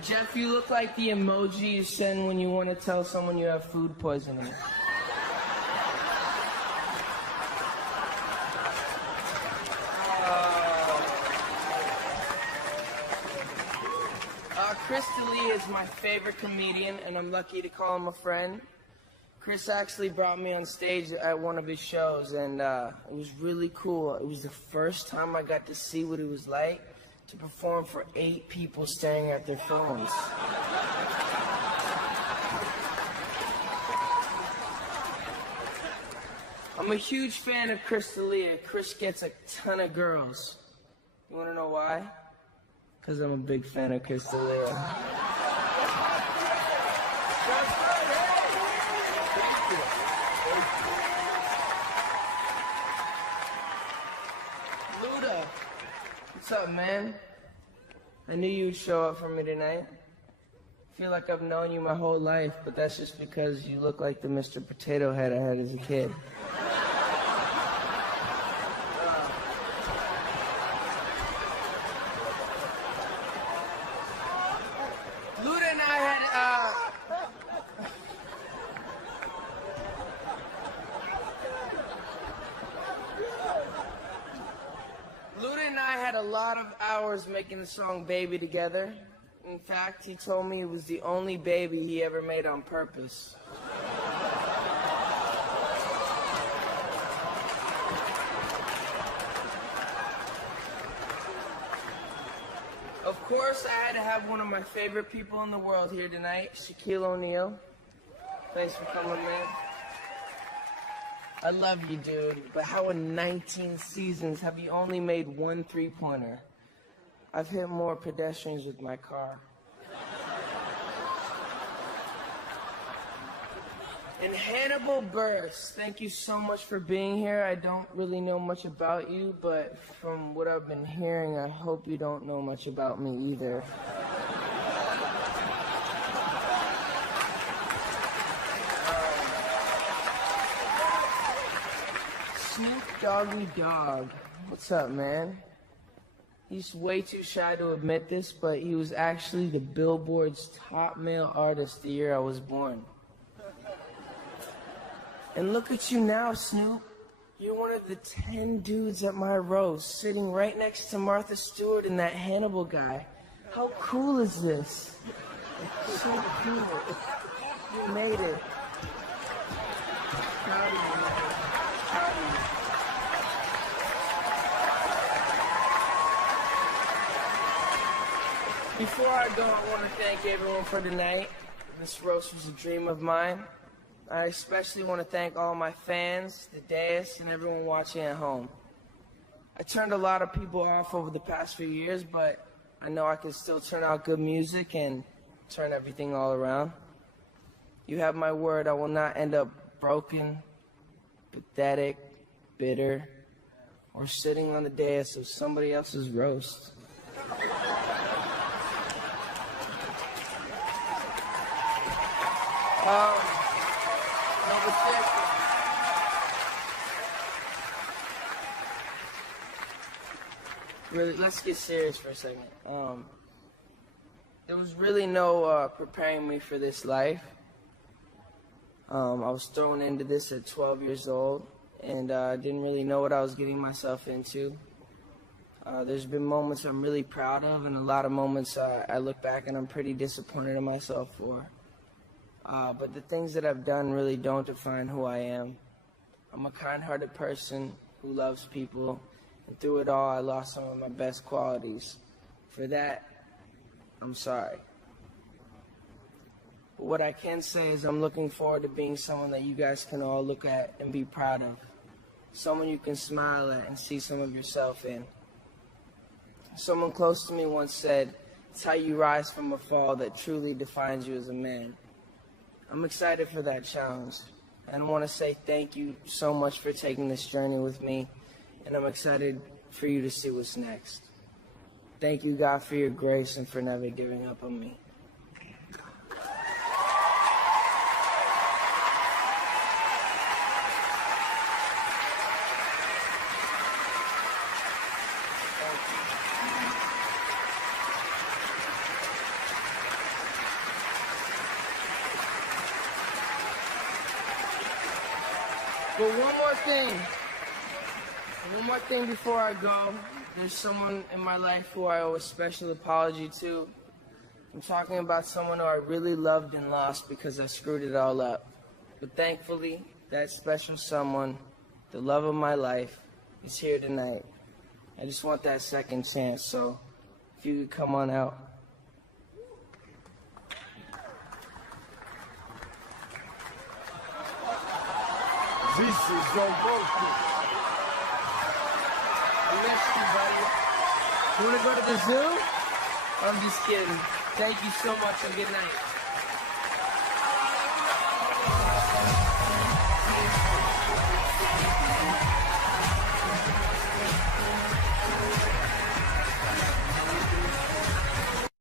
Jeff, you look like the emoji you send when you want to tell someone you have food poisoning. Chris D'Elia is my favorite comedian, and I'm lucky to call him a friend. Chris actually brought me on stage at one of his shows, and it was really cool. It was the first time I got to see what it was like to perform for 8 people staring at their phones. I'm a huge fan of Chris D'Elia. Chris gets a ton of girls. You want to know why? Because I'm a big fan of Chris D'Elia. Luda, what's up, man? I knew you'd show up for me tonight. I feel like I've known you my whole life, but that's just because you look like the Mr. Potato Head I had as a kid. Making the song Baby together. In fact, he told me it was the only baby he ever made on purpose. Of course, I had to have one of my favorite people in the world here tonight, Shaquille O'Neal. Thanks for coming, man. I love you, dude, but how in 19 seasons have you only made 1 3-pointer? I've hit more pedestrians with my car. And Hannibal Buress, thank you so much for being here. I don't really know much about you, but from what I've been hearing, I hope you don't know much about me either. Snoop Doggy Dogg, what's up, man? He's way too shy to admit this, but he was actually the Billboard's top male artist the year I was born. And look at you now, Snoop. You're one of the 10 dudes at my roast, sitting right next to Martha Stewart and that Hannibal guy. How cool is this? So cool. You made it. Proud of you. Proud of you. Before I go, I want to thank everyone for tonight. This roast was a dream of mine. I especially want to thank all my fans, the dais, and everyone watching at home. I turned a lot of people off over the past few years, but I know I can still turn out good music and turn everything all around. You have my word, I will not end up broken, pathetic, bitter, or sitting on the dais of somebody else's roast. Number 6. Really, let's get serious for a second. There was really no preparing me for this life. I was thrown into this at 12 years old, and I didn't really know what I was getting myself into. There's been moments I'm really proud of, and a lot of moments I look back and I'm pretty disappointed in myself for. But the things that I've done really don't define who I am. I'm a kind-hearted person who loves people, and through it all, I lost some of my best qualities. For that, I'm sorry. But what I can say is I'm looking forward to being someone that you guys can all look at and be proud of. Someone you can smile at and see some of yourself in. Someone close to me once said, "It's how you rise from a fall that truly defines you as a man." I'm excited for that challenge, and I want to say thank you so much for taking this journey with me, and I'm excited for you to see what's next. Thank you, God, for your grace and for never giving up on me. But one more thing before I go. There's someone in my life who I owe a special apology to. I'm talking about someone who I really loved and lost because I screwed it all up. But thankfully, that special someone, the love of my life, is here tonight. I just want that second chance, so if you could come on out. This is so broken. I missed you, buddy. You want to go to the zoo? I'm just kidding. Thank you so much and good night.